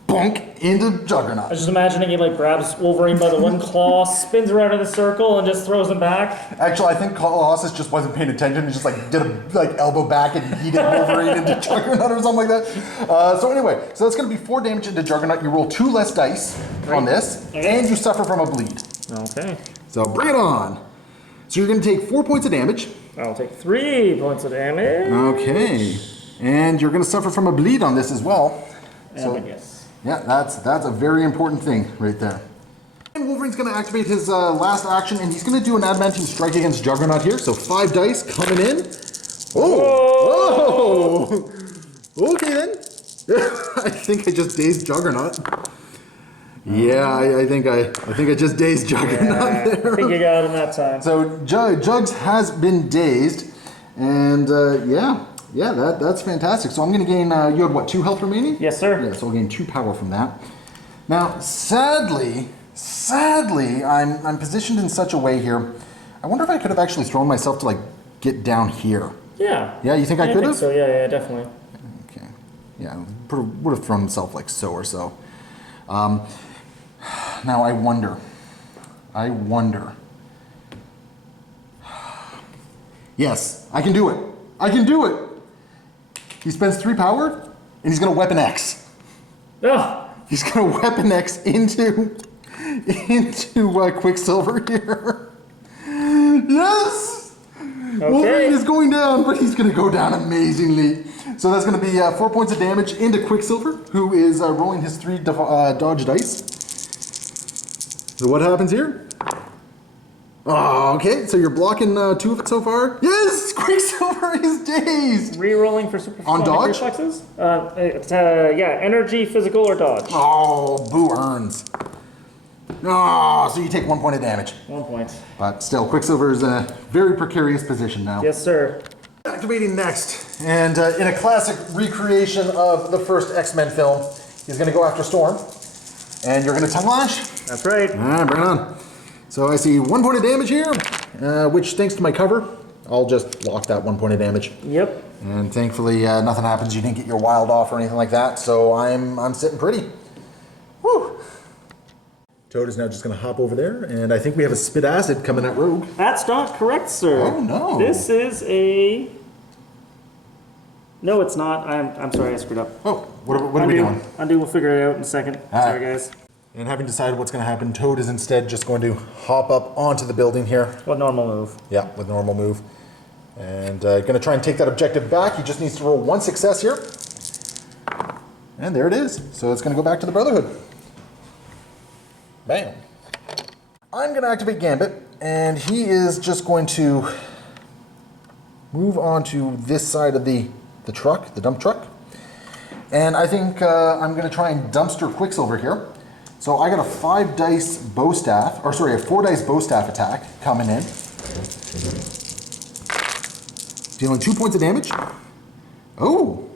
Bonk into Juggernaut. I was just imagining he like grabs Wolverine by the one claw, spins around in a circle, and just throws him back. Actually, I think Colossus just wasn't paying attention. He just like did a elbow back and yeeted Wolverine into Juggernaut or something like that. So anyway, so that's going to be 4 damage into Juggernaut. You roll 2 less dice on this, and you suffer from a bleed. Okay. So bring it on. So you're going to take 4 points of damage. I'll take 3 points of damage. Okay. And you're going to suffer from a bleed on this as well. So, yes. Yeah, that's a very important thing right there. And Wolverine's going to activate his last action, and he's going to do an adamantium strike against Juggernaut here. So 5 dice coming in. Oh! Oh! Okay then. I think I just dazed Juggernaut. Yeah, I think I just dazed Juggernaut there. I think you got him that time. So Jugs has been dazed, and yeah, that's fantastic. So I'm going to gain, you had what, 2 health remaining? Yes, sir. Yeah, so I'll gain 2 power from that. Now, sadly, I'm positioned in such a way here. I wonder if I could have actually thrown myself to, like, get down here. Yeah. Yeah, you think I could have? So, yeah, definitely. Okay. Yeah, would have thrown himself, like, so or so. Now, I wonder. Yes, I can do it. I can do it. He spends 3 power, and he's going to Weapon X. Oh. He's going to Weapon X into Quicksilver here. Yes! Okay. Wolverine is going down, but he's going to go down amazingly. So that's going to be 4 points of damage into Quicksilver, who is rolling his 3 dodge dice. So what happens here? Oh, okay, so you're blocking 2 of it so far? Yes! Quicksilver is dazed! Re-rolling for super On dodge? reflexes? Yeah, energy, physical, or dodge. Oh, boo earns. Oh, so you take 1 point of damage. 1 point. But still, Quicksilver is in a very precarious position now. Yes, sir. Activating next, and in a classic recreation of the first X-Men film, he's going to go after Storm, and you're going to tongue lash? That's right. All right, bring it on. So I see 1 point of damage here, which thanks to my cover, I'll just lock that 1 point of damage. Yep. And thankfully, nothing happens. You didn't get your wild off or anything like that, so I'm sitting pretty. Woo! Toad is now just going to hop over there, and I think we have a spit acid coming at Rogue. That's not correct, sir. Oh no! This is a. No, it's not. I'm sorry, I screwed up. Oh, what are we doing? Undo. We'll figure it out in a second. Sorry, guys. And having decided what's going to happen, Toad is instead just going to hop up onto the building here. What normal move? Yeah, with normal move. And going to try and take that objective back. He just needs to roll 1 success here. And there it is. So it's going to go back to the Brotherhood. Bam. I'm going to activate Gambit, and he is just going to move on to this side of the truck, the dump truck. And I think I'm going to try and dumpster Quicksilver here. So I got a 4 dice bow staff attack coming in. Dealing 2 points of damage. Oh,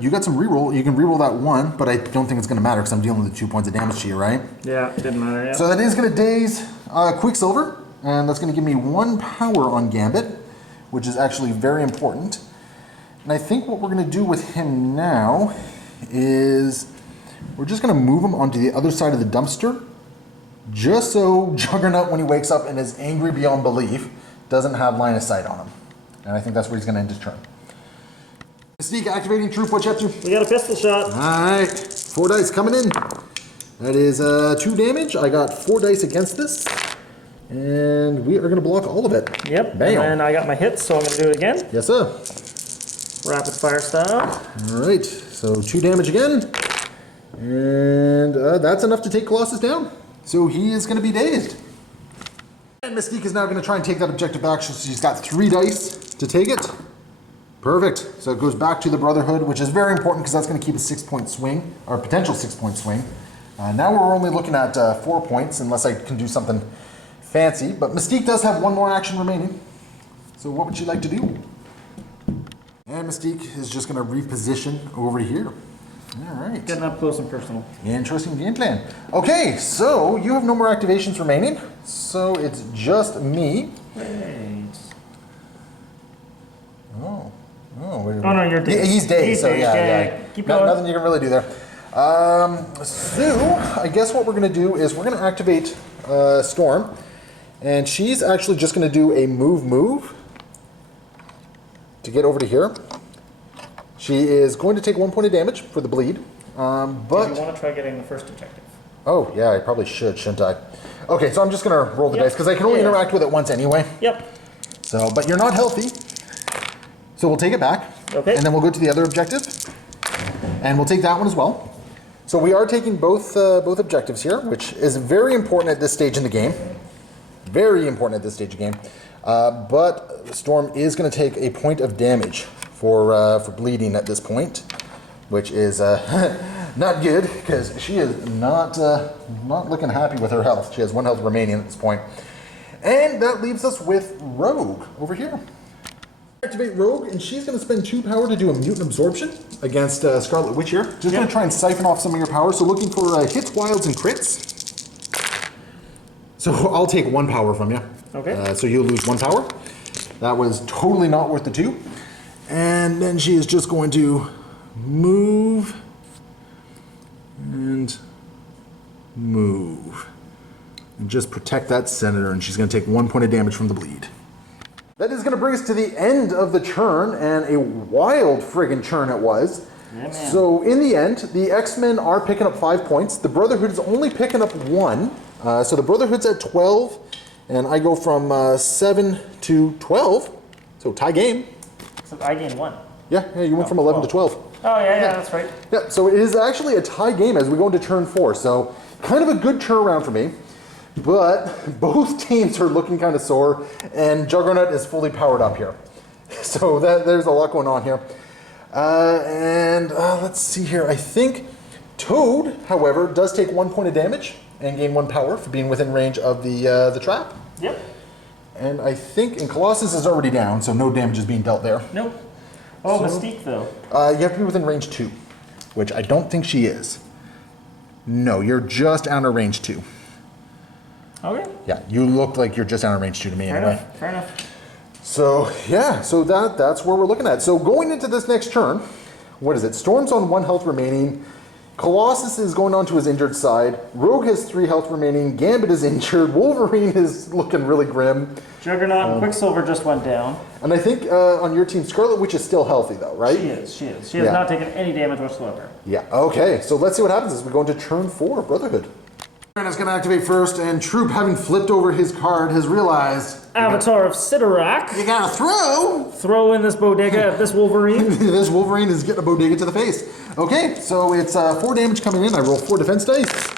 you got some reroll. You can reroll that 1, but I don't think it's going to matter because I'm dealing with the 2 points of damage to you, right? Yeah, it didn't matter, yeah. So that is going to daze Quicksilver, and that's going to give me 1 power on Gambit, which is actually very important. And I think what we're going to do with him now is we're just going to move him onto the other side of the dumpster, just so Juggernaut, when he wakes up and is angry beyond belief, doesn't have line of sight on him. And I think that's where he's going to end his turn. Mystique activating Troope, what chapter? We got a pistol shot. Alright, 4 dice coming in. That is 2 damage. I got 4 dice against this. And we are going to block all of it. Yep. Bam. And then I got my hits, so I'm going to do it again. Yes, sir. Rapid fire style. Alright, so 2 damage again. And that's enough to take Colossus down. So he is going to be dazed. And Mystique is now going to try and take that objective back. So she's got 3 dice to take it. Perfect. So it goes back to the Brotherhood, which is very important because that's going to keep a 6-point swing, or a potential 6-point swing. Now we're only looking at 4 points, unless I can do something fancy. But Mystique does have 1 more action remaining. So what would she like to do? And Mystique is just going to reposition over here. All right. Getting up close and personal. Interesting game plan. Okay, so you have no more activations remaining. So it's just me. Great. Oh, no, you're dazed. He's dazed, so yeah. Keep going. Nothing you can really do there. So I guess what we're going to do is we're going to activate Storm. And she's actually just going to do a move to get over to here. She is going to take 1 point of damage for the bleed. But do you want to try getting the first objective? Oh, yeah, I probably should, shouldn't I? Okay, so I'm just going to roll the dice because I can only interact with it once anyway. Yep. So, but you're not healthy. So we'll take it back. Okay. And then we'll go to the other objective. And we'll take that one as well. So we are taking both objectives here, which is very important at this stage in the game. Very important at this stage of the game. But Storm is going to take a point of damage for bleeding at this point, which is not good because she is not looking happy with her health. She has 1 health remaining at this point. And that leaves us with Rogue over here. Activate Rogue, and she's going to spend 2 power to do a mutant absorption against Scarlet Witch here. Just going to try and siphon off some of your power. So looking for hits, wilds, and crits. So I'll take 1 power from you. Okay. So you'll lose 1 power. That was totally not worth the 2. And then she is just going to move and move. And just protect that senator, and she's going to take 1 point of damage from the bleed. That is going to bring us to the end of the turn, and a wild friggin' turn it was. Yeah, man. So in the end, the X-Men are picking up 5 points. The Brotherhood is only picking up 1. So the Brotherhood's at 12, and I go from 7 to 12. So tie game. So I gained 1. Yeah, you went from 11 to 12. Oh, yeah, that's right. Yeah, so it is actually a tie game as we go into turn 4. So kind of a good turnaround for me. But both teams are looking kind of sore, and Juggernaut is fully powered up here. So there's a lot going on here. Let's see here. I think Toad, however, does take 1 point of damage and gain 1 power for being within range of the trap. Yep. And I think, and Colossus is already down, so no damage is being dealt there. Nope. Oh, so, Mystique, though. You have to be within range 2, which I don't think she is. No, you're just out of range 2. Okay. Yeah, you look like you're just out of range 2 to me anyway. Fair enough. So, yeah, so that's where we're looking at. So going into this next turn, what is it? Storm's on 1 health remaining. Colossus is going on to his injured side. Rogue has 3 health remaining. Gambit is injured. Wolverine is looking really grim. Juggernaut and Quicksilver just went down. And I think on your team, Scarlet Witch is still healthy though, right? She is. She has not taken any damage whatsoever. Yeah, okay. So let's see what happens as we go into turn 4, Brotherhood. Is going to activate first, and Troope, having flipped over his card, has realized... Avatar of Sidorak. You gotta throw! Throw in this bodega at this Wolverine. This Wolverine is getting a bodega to the face. Okay, so it's 4 damage coming in. I roll 4 defense dice.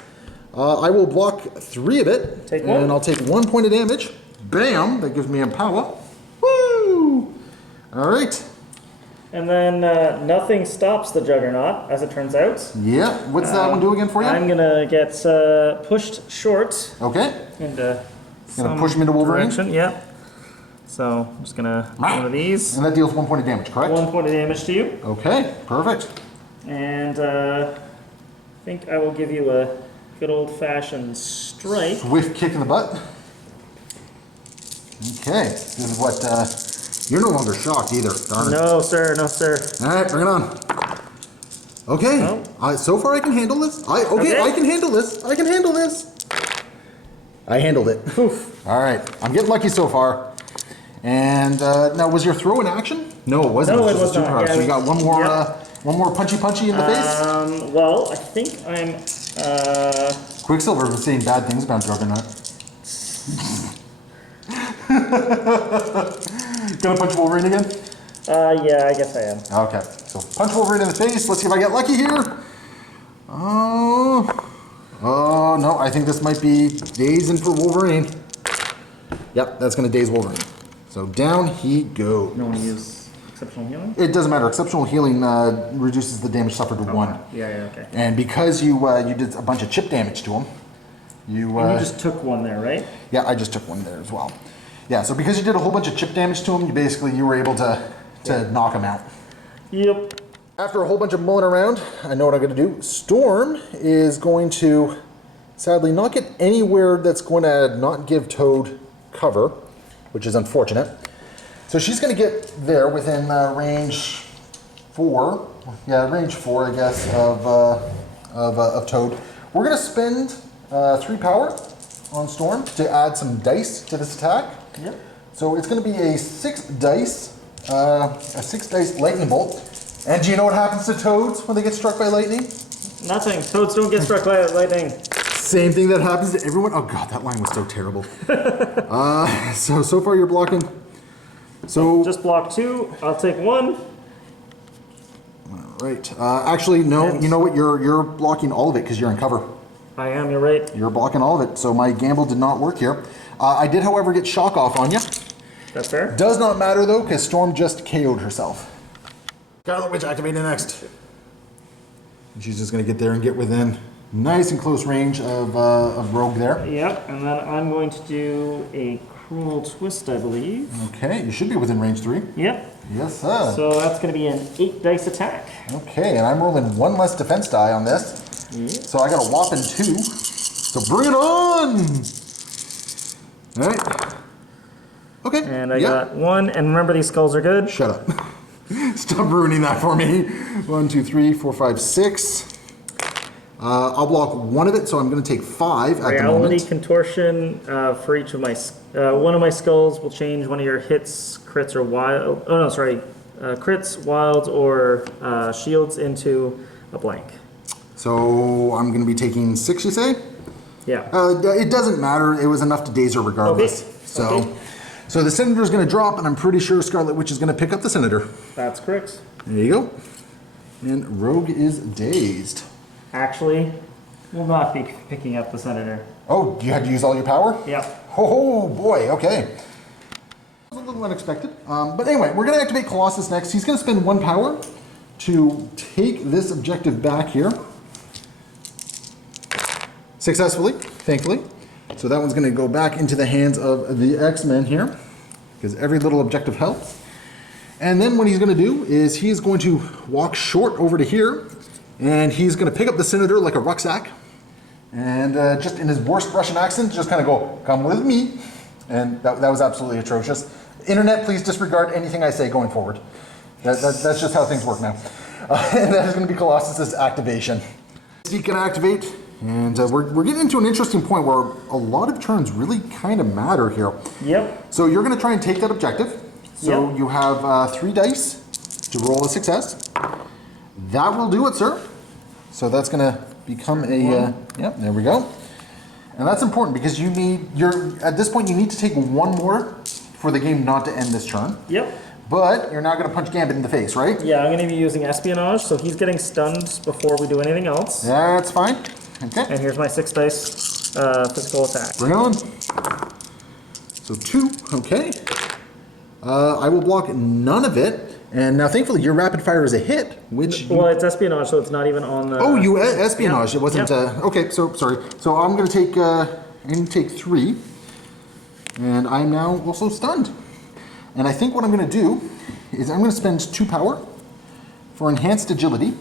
I will block 3 of it. Take 1. And I'll take 1 point of damage. Bam! That gives me Empower. Woo! Alright. And then nothing stops the Juggernaut, as it turns out. Yeah. What's that one do again for you? I'm going to get pushed short. Okay. Into Gonna push him into Wolverine? Direction. Yeah. So I'm just going to one of these. And that deals 1 point of damage, correct? 1 point of damage to you. Okay, perfect. And I think I will give you a good old-fashioned strike. Swift kick in the butt. Okay, this is what, you're no longer shocked either, darn it. No, sir, no, sir. All right, bring it on. Okay, so far I can handle this. I can handle this. I can handle this. I handled it. Oof. All right, I'm getting lucky so far. And now, was your throw in action? No, it wasn't. No, It was it just was a not. superpower. Yeah, So you got one more punchy in the face. Well, I think I'm. Quicksilver was saying bad things about Juggernaut. Gonna punch Wolverine again? Yeah, I guess I am. Okay, so punch Wolverine in the face. Let's see if I get lucky here. Oh, no, I think this might be dazing for Wolverine. Yep, that's gonna daze Wolverine. So down he goes. No one use exceptional healing? It doesn't matter. Exceptional healing reduces the damage suffered to 1. Yeah, okay. And because you did a bunch of chip damage to him, you just took one there, right? Yeah, I just took one there as well. Yeah, so because you did a whole bunch of chip damage to him, you were able to knock him out. Yep. After a whole bunch of mulling around, I know what I'm going to do. Storm is going to, sadly, not get anywhere that's going to not give Toad cover, which is unfortunate. So she's going to get there within range 4. Yeah, range 4, I guess, of Toad. We're going to spend 3 power on Storm to add some dice to this attack. Yep. So it's going to be a 6 dice lightning bolt. And do you know what happens to toads when they get struck by lightning? Nothing. Toads don't get struck by lightning. Same thing that happens to everyone. Oh god, that line was so terrible. So far you're blocking. So just block 2. I'll take 1. All right. Actually, no. You know what? You're blocking all of it because you're in cover. I am. You're right. You're blocking all of it. So my gamble did not work here. I did, however, get shock off on you. That's fair. Does not matter though, because Storm just KO'd herself. Scarlet Witch activating next. And she's just going to get there and get within nice and close range of Rogue there. Yep, and then I'm going to do a Cruel Twist, I believe. Okay, you should be within range 3. Yep. Yes, sir. So that's going to be an 8 dice attack. Okay, and I'm rolling 1 less defense die on this. Yep. So I got a whopping 2. So bring it on! All right. Okay. And I got 1, and remember these skulls are good. Shut up. Stop ruining that for me. 1, 2, 3, 4, 5, 6. I'll block 1 of it, so I'm going to take 5 at the moment. Reality contortion for each of my... one of my skulls will change one of your hits, crits, or wild... Oh, no, sorry. Crits, wilds, or shields into a blank. So I'm going to be taking 6, you say? Yeah. It doesn't matter. It was enough to daze her regardless. Okay. So, okay. So the Senator is going to drop, and I'm pretty sure Scarlet Witch is going to pick up the Senator. That's correct. There you go. And Rogue is dazed. Actually, will not be picking up the Senator. Oh, you had to use all your power? Yep. Oh boy, okay. A little unexpected. But anyway, we're going to activate Colossus next. He's going to spend 1 power to take this objective back here. Successfully, thankfully. So that one's going to go back into the hands of the X-Men here, because every little objective helps. And then what he's going to do is he's going to walk short over to here, and he's going to pick up the Senator like a rucksack, and just in his worst Russian accent, just kind of go, "Come with me." And that was absolutely atrocious. Internet, please disregard anything I say going forward. That's just how things work now. And that is going to be Colossus's activation. He can activate. And we're getting into an interesting point where a lot of turns really kind of matter here. Yep. So you're going to try and take that objective. So Yep. you have 3 dice to roll a success. That will do it, sir. So that's going to become a, yep, there we go. And that's important because at this point you need to take 1 more for the game not to end this turn. Yep. But you're not going to punch Gambit in the face, right? Yeah, I'm going to be using Espionage, so he's getting stunned before we do anything else. That's fine. Okay. And here's my 6 dice physical attack. Bring it on. So 2, okay. I will block none of it. And now thankfully your rapid fire is a hit, which... Well, it's Espionage, so it's not even on the... Oh, you espionage. Yep. It wasn't... Yep. Okay, so sorry. So I'm going to take 3. And I'm now also stunned. And I think what I'm going to do is I'm going to spend 2 power for enhanced agility.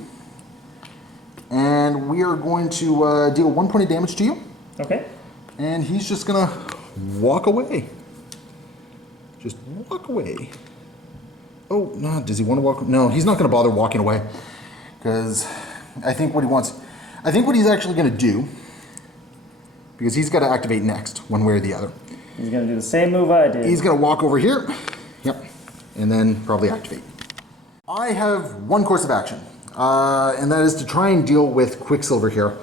And we are going to deal 1 point of damage to you. Okay. And he's just going to walk away. Just walk away. Oh, no, does he want to walk? No, he's not going to bother walking away. Because I think what he's actually going to do, because he's got to activate next, one way or the other. He's going to do the same move I did. He's going to walk over here, and then probably activate. I have one course of action, and that is to try and deal with Quicksilver here.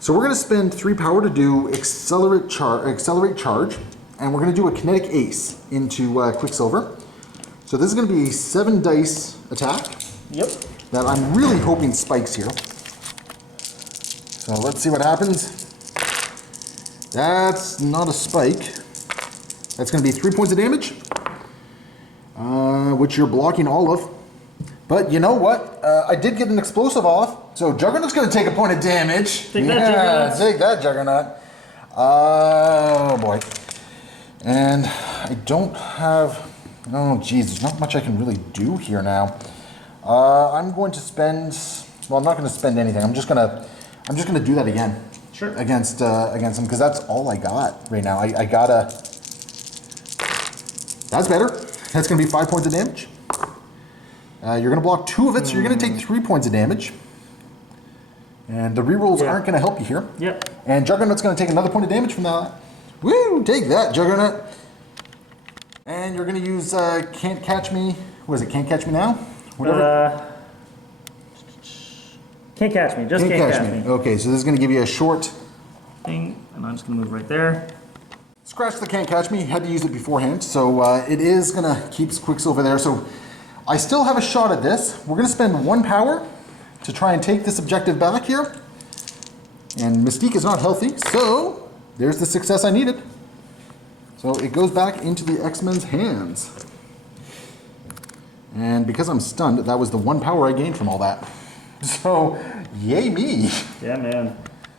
So we're going to spend 3 power to do accelerate charge, and we're going to do a kinetic ace into Quicksilver. So this is going to be a 7 dice attack. Yep. That I'm really hoping spikes here. So let's see what happens. That's not a spike. That's going to be 3 points of damage, which you're blocking all of. But you know what? I did get an explosive off, so Juggernaut's going to take a point of damage. Take that, Juggernaut. Take that, Juggernaut. Oh boy. And I don't have. Oh geez, there's not much I can really do here now. I'm going to spend. Well, I'm not going to spend anything. I'm just gonna do that again. Sure. Against him, because that's all I got right now. I gotta. That's better. That's gonna be 5 points of damage. You're gonna block 2 of it, so you're gonna take 3 points of damage. And the rerolls aren't gonna help you here. Yep. And Juggernaut's gonna take another point of damage from that. Woo! Take that, Juggernaut. And you're gonna use Can't Catch Me. What is it? Can't Catch Me Now? Whatever. Can't catch me. Just can't catch me. Okay, so this is gonna give you a short thing, and I'm just gonna move right there. Scratch the Can't Catch Me. Had to use it beforehand, so it is gonna keep Quicksilver there. So I still have a shot at this. We're gonna spend 1 power to try and take this objective back here. And Mystique is not healthy, so there's the success I needed. So it goes back into the X-Men's hands. And because I'm stunned, that was the 1 power I gained from all that. So, yay me. Yeah, man.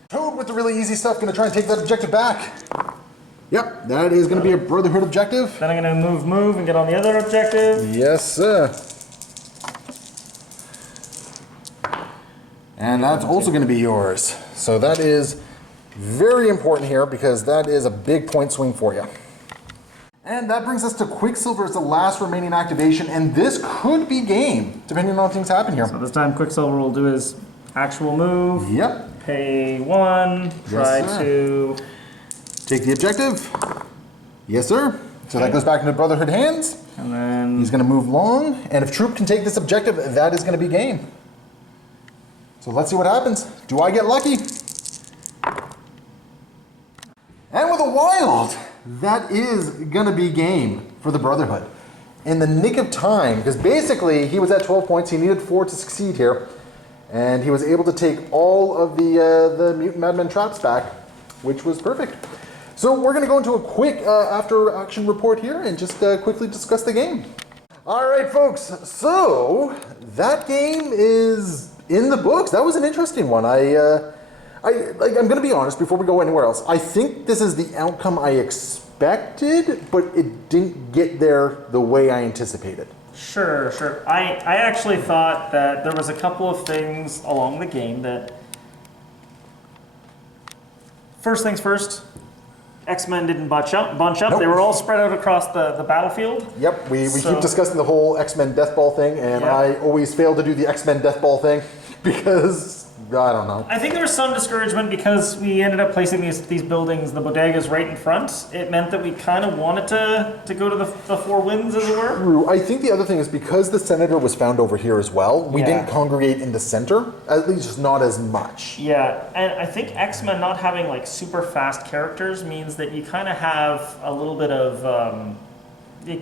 Toad with the really easy stuff, gonna try and take that objective back. Yep, that is gonna be a Brotherhood objective. Then I'm gonna move, and get on the other objective. Yes, sir. And that's also gonna be yours. So that is very important here, because that is a big point swing for you. And that brings us to Quicksilver as the last remaining activation, and this could be game, depending on how things happen here. So this time Quicksilver will do his actual move. Yep. Pay 1, try to... Take the objective. Yes, sir. So that goes back into Brotherhood hands. And then... He's gonna move long, and if Troope can take this objective, that is gonna be game. So let's see what happens. Do I get lucky? And with a wild, that is gonna be game for the Brotherhood. In the nick of time, because basically he was at 12 points, he needed 4 to succeed here, and he was able to take all of the Mutant Madmen traps back, which was perfect. So we're gonna go into a quick after action report here and just quickly discuss the game. All right, folks, so that game is in the books. That was an interesting one. I'm gonna be honest before we go anywhere else. I think this is the outcome I expected, but it didn't get there the way I anticipated. Sure. I actually thought that there was a couple of things along the game that... First things first, X-Men didn't bunch up. Nope. They were all spread out across the battlefield. Yep, we keep discussing the whole X-Men Death Ball thing, and I always fail to do the X-Men Death Ball thing because... I don't know. I think there was some discouragement because we ended up placing these buildings, the bodegas, right in front. It meant that we kind of wanted to go to the 4 winds, as it were. True. I think the other thing is because the Senator was found over here as well, we didn't congregate in the center, at least not as much. Yeah, and I think X-Men not having like super fast characters means that you kind of have a little bit of...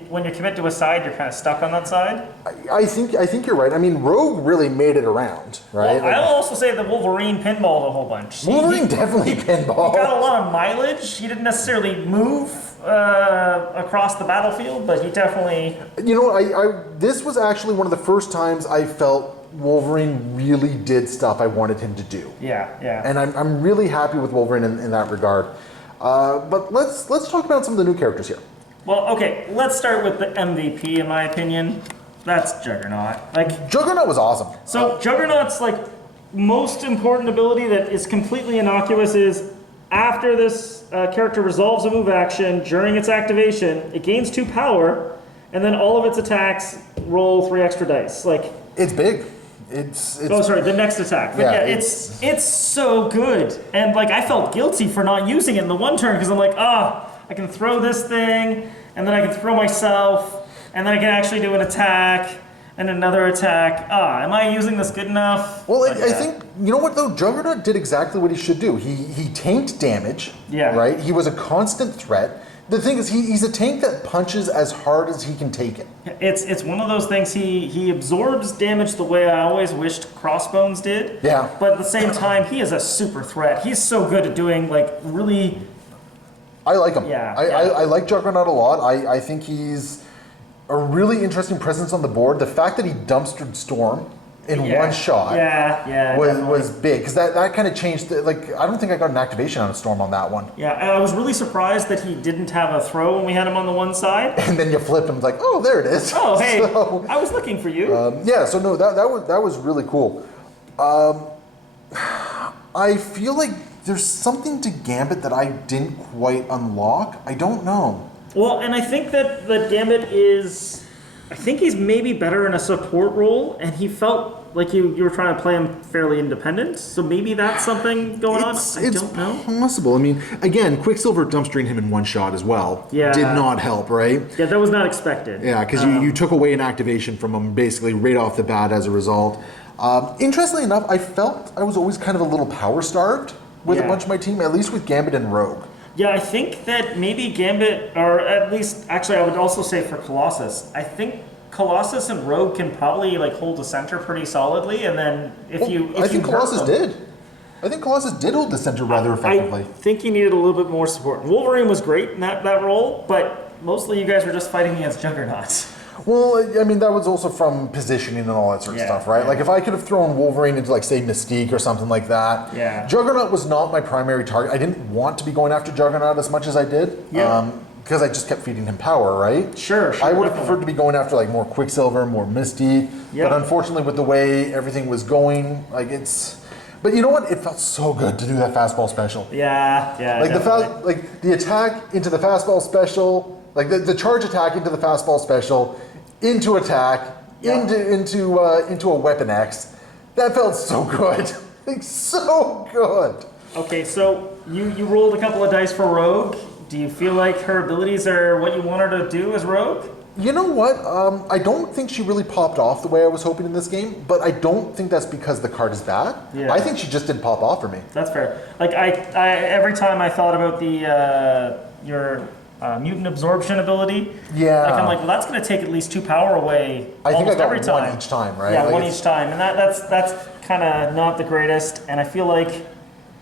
when you commit to a side, you're kind of stuck on that side. I think you're right. I mean, Rogue really made it around, right? Well, I'll also say that Wolverine pinballed a whole bunch. Wolverine definitely pinballed. He got a lot of mileage. He didn't necessarily move across the battlefield, but he definitely... You know, this was actually one of the first times I felt Wolverine really did stuff I wanted him to do. Yeah. And I'm really happy with Wolverine in that regard. But let's talk about some of the new characters here. Well, okay, let's start with the MVP, in my opinion. That's Juggernaut. Juggernaut was awesome. So Juggernaut's most important ability that is completely innocuous is after this character resolves a move action during its activation, it gains 2 power, and then all of its attacks roll 3 extra dice. It's big. It's oh, sorry, the next attack. But yeah, it's so good. And I felt guilty for not using it in the one turn because I'm I can throw this thing, and then I can throw myself, and then I can actually do an attack and another attack. Am I using this good enough? Well, I think, you know what though? Juggernaut did exactly what he should do. He tanked damage, right? He was a constant threat. The thing is, he's a tank that punches as hard as he can take it. It's one of those things, he absorbs damage the way I always wished Crossbones did. Yeah. But at the same time, he is a super threat. He's so good at doing, like, really... I like him. Yeah. I like Juggernaut a lot. I think he's a really interesting presence on the board. The fact that he dumpstered Storm in one shot was big, because that kind of changed. I don't think I got an activation on a Storm on that one. Yeah, and I was really surprised that he didn't have a throw when we had him on the one side. And then you flipped him, like, oh, there it is. Oh, hey, so, I was looking for you. So no, that was really cool. I feel like there's something to Gambit that I didn't quite unlock. I don't know. Well, and I think that Gambit is... I think he's maybe better in a support role, and he felt like you were trying to play him fairly independent, so maybe that's something going on. I don't know. It's possible. I mean, again, Quicksilver dumpstering him in one shot as well did not help, right? Yeah, that was not expected. Yeah, because you took away an activation from him basically right off the bat as a result. Interestingly enough, I felt I was always kind of a little power-starved with a bunch of my team, at least with Gambit and Rogue. Yeah, I think that maybe Gambit, or at least, actually I would also say for Colossus, I think Colossus and Rogue can probably hold the center pretty solidly, and then I think Colossus did. I think Colossus did hold the center rather effectively. I think he needed a little bit more support. Wolverine was great in that role, but mostly you guys were just fighting against Juggernauts. Well, I mean, that was also from positioning and all that sort of stuff, right? Like, if I could have thrown Wolverine into, say, Mystique or something like that. Yeah. Juggernaut was not my primary target. I didn't want to be going after Juggernaut as much as I did. Yeah. Because I just kept feeding him power, right? Sure. I would have preferred to be going after, more Quicksilver, more Mystique. Yep. But unfortunately, with the way everything was going, it's... But you know what? It felt so good to do that fastball special. Yeah, the attack into the fastball special, the charge attack into the fastball special, into attack, into a Weapon X. That felt so good. So good. Okay, so you rolled a couple of dice for Rogue. Do you feel like her abilities are what you want her to do as Rogue? You know what? I don't think she really popped off the way I was hoping in this game, but I don't think that's because the card is bad. Yeah. I think she just didn't pop off for me. That's fair. I every time I thought about your mutant absorption ability, I'm like, well, that's going to take at least 2 power away. I think I got every time. one each time, right? Yeah, one each time, and that's kind of not the greatest. And I feel like,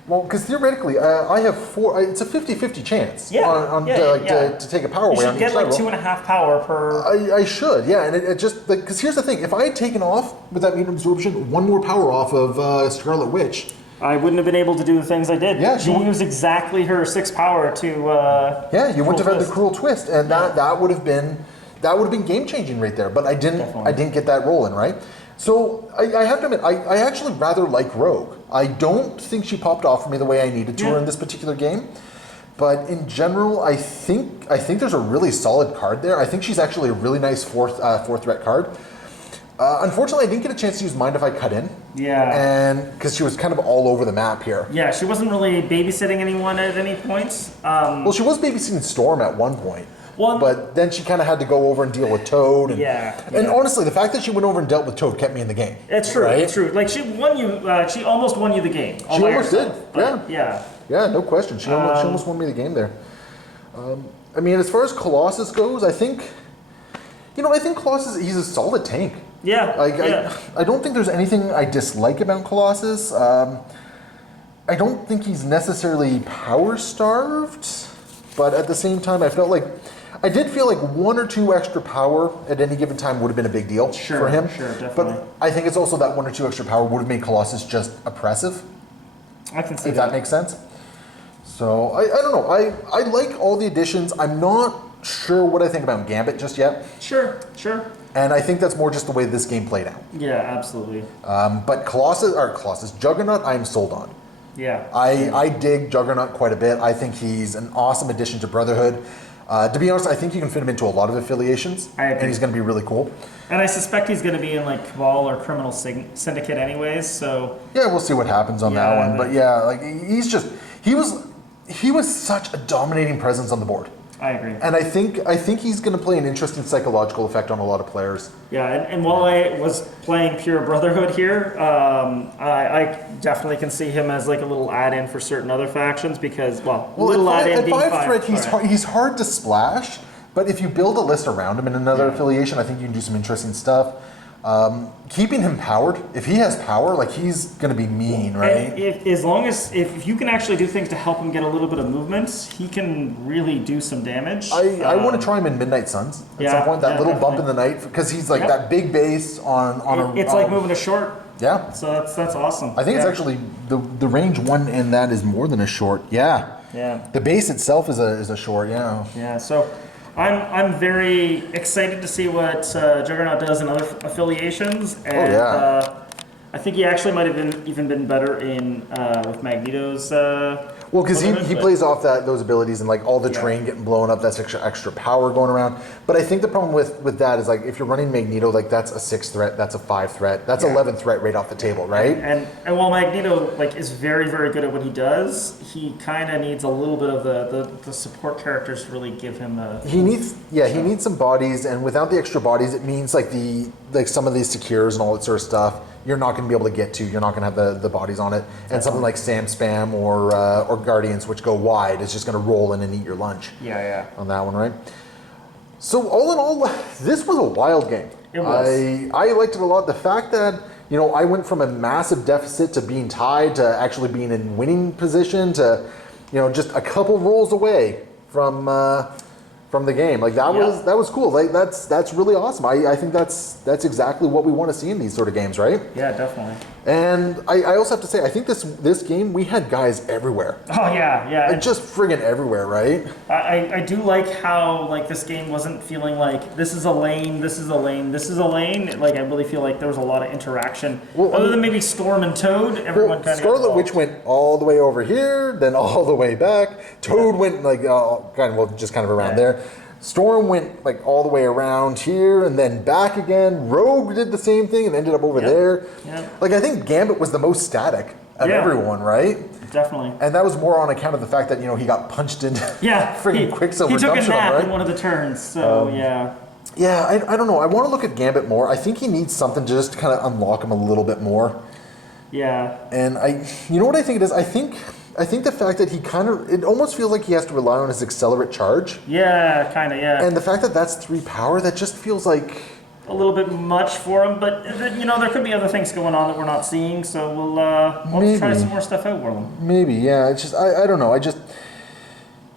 well, because theoretically, I have 4. It's a 50-50 chance. To take a power away. You should get 2.5 power per. I should, yeah, and it just because here's the thing: if I had taken off with that mutant absorption, 1 more power off of Scarlet Witch, I wouldn't have been able to do the things I did. Yeah, she used exactly her 6 power to. You wouldn't have had the cruel twist, and that would have been game changing right there. But I didn't get that rolling, right? So I have to admit, I actually rather like Rogue. I don't think she popped off for me the way I needed to her in this particular game. But in general, I think there's a really solid card there. I think she's actually a really nice fourth threat card. Unfortunately, I didn't get a chance to use Mind If I Cut In. Yeah. And because she was kind of all over the map here. Yeah, she wasn't really babysitting anyone at any points. Well, she was babysitting Storm at one point. Well, but then she kind of had to go over and deal with Toad. And, and honestly, the fact that she went over and dealt with Toad kept me in the game. It's true. Right? It's true. She won you. She almost won you the game. She almost did. Yeah. Yeah, no question. She almost won me the game there. I mean, as far as Colossus goes, I think Colossus, he's a solid tank. Yeah. I don't think there's anything I dislike about Colossus. I don't think he's necessarily power starved, but at the same time, I did feel like 1 or 2 extra power at any given time would have been a big deal for him. Sure, definitely. But I think it's also that 1 or 2 extra power would have made Colossus just oppressive. I can see if that makes sense. So I don't know. I like all the additions. I'm not sure what I think about Gambit just yet. Sure. And I think that's more just the way this game played out. Yeah, absolutely. But Colossus, Juggernaut, I am sold on. Yeah. I dig Juggernaut quite a bit. I think he's an awesome addition to Brotherhood. To be honest, I think you can fit him into a lot of affiliations, and he's going to be really cool. And I suspect he's going to be in Cabal or Criminal Syndicate anyways, so... Yeah, we'll see what happens on that one. But yeah, he was such a dominating presence on the board. I agree. And I think he's going to play an interesting psychological effect on a lot of players. Yeah, and while I was playing pure Brotherhood here, I definitely can see him as like a little add-in for certain other factions because, little add-in at being 5 threat, he's hard to splash, but if you build a list around him in another affiliation, I think you can do some interesting stuff. Keeping him powered, if he has power, like he's going to be mean, right? And if you can actually do things to help him get a little bit of movement, he can really do some damage. I want to try him in Midnight Suns at some point. That little bump in the night because he's like that big base on It's like moving a short. Yeah. So that's awesome. I think it's actually the range one in that is more than a short. Yeah. Yeah. The base itself is a short. Yeah. Yeah. So. I'm very excited to see what Juggernaut does in other affiliations, and I think he actually might have even been better in with Magneto's. Well, because he plays off those abilities and like all the terrain getting blown up, that's extra power going around. But I think the problem with that is like if you're running Magneto, like that's a 6 threat, that's a 5 threat, that's 11 threat right off the table, right? And while Magneto like is very good at what he does, he kind of needs a little bit of the support characters to really give him a. He needs some bodies, and without the extra bodies, it means like some of these secures and all that sort of stuff. You're not going to be able to get to. You're not going to have the bodies on it. And something like Sam Spam or Guardians, which go wide, is just going to roll in and eat your lunch. Yeah. On that one, right? So all in all, this was a wild game. It was. I liked it a lot. The fact that I went from a massive deficit to being tied to actually being in winning position to just a couple rolls away from the game. Like that was cool. Like that's really awesome. I think that's exactly what we want to see in these sort of games, right? Yeah, definitely. And I also have to say, I think this game we had guys everywhere. Oh yeah. Like just friggin' everywhere, right? I do like how like this game wasn't feeling like this is a lane, this is a lane, this is a lane. Like I really feel like there was a lot of interaction. Other than maybe Storm and Toad, everyone kind of. Scarlet Witch went all the way over here, then all the way back. Toad went like just kind of around there. Storm went like all the way around here and then back again. Rogue did the same thing and ended up over there. Yep. Like I think Gambit was the most static of everyone, right? Definitely. And that was more on account of the fact that he got punched into freaking Quicksilver. He took a nap right? in one of the turns, so Yeah, I don't know. I want to look at Gambit more. I think he needs something to just kind of unlock him a little bit more. Yeah. And you know what I think it is? I think the fact that it almost feels like he has to rely on his accelerate charge. Yeah, kind of, yeah. And the fact that that's 3 power, that just feels like a little bit much for him, but there could be other things going on that we're not seeing, so we'll try some more stuff out for them. Maybe, yeah. It's just I don't know. like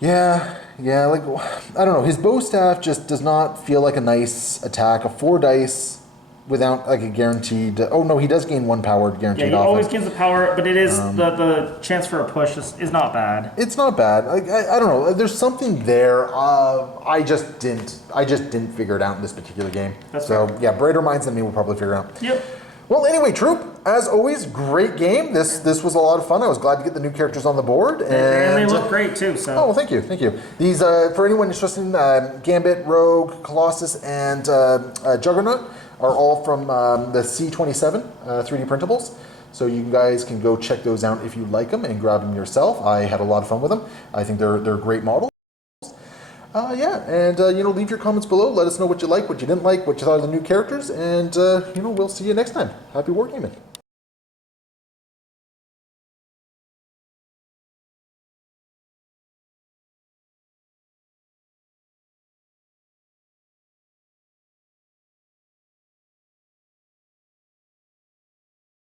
I don't know. His bow staff just does not feel like a nice attack. A 4 dice without like a guaranteed. Oh no, he does gain 1 power guaranteed. Yeah, he always offense. gains the power, but it is the chance for a push is not bad. It's not bad. I don't know. There's something there. I just didn't figure it out in this particular game. That's so fair. yeah, brighter minds than me will probably figure it out. Yep. Well, anyway, Troope, as always, great game. This was a lot of fun. I was glad to get the new characters on the board, and they look great too. So. Oh, well, thank you. These for anyone interested in Gambit, Rogue, Colossus, and Juggernaut are all from the C27 3D printables. So you guys can go check those out if you like them and grab them yourself. I had a lot of fun with them. I think they're great models. Leave your comments below. Let us know what you like, what you didn't like, what you thought of the new characters, and we'll see you next time. Happy wargaming.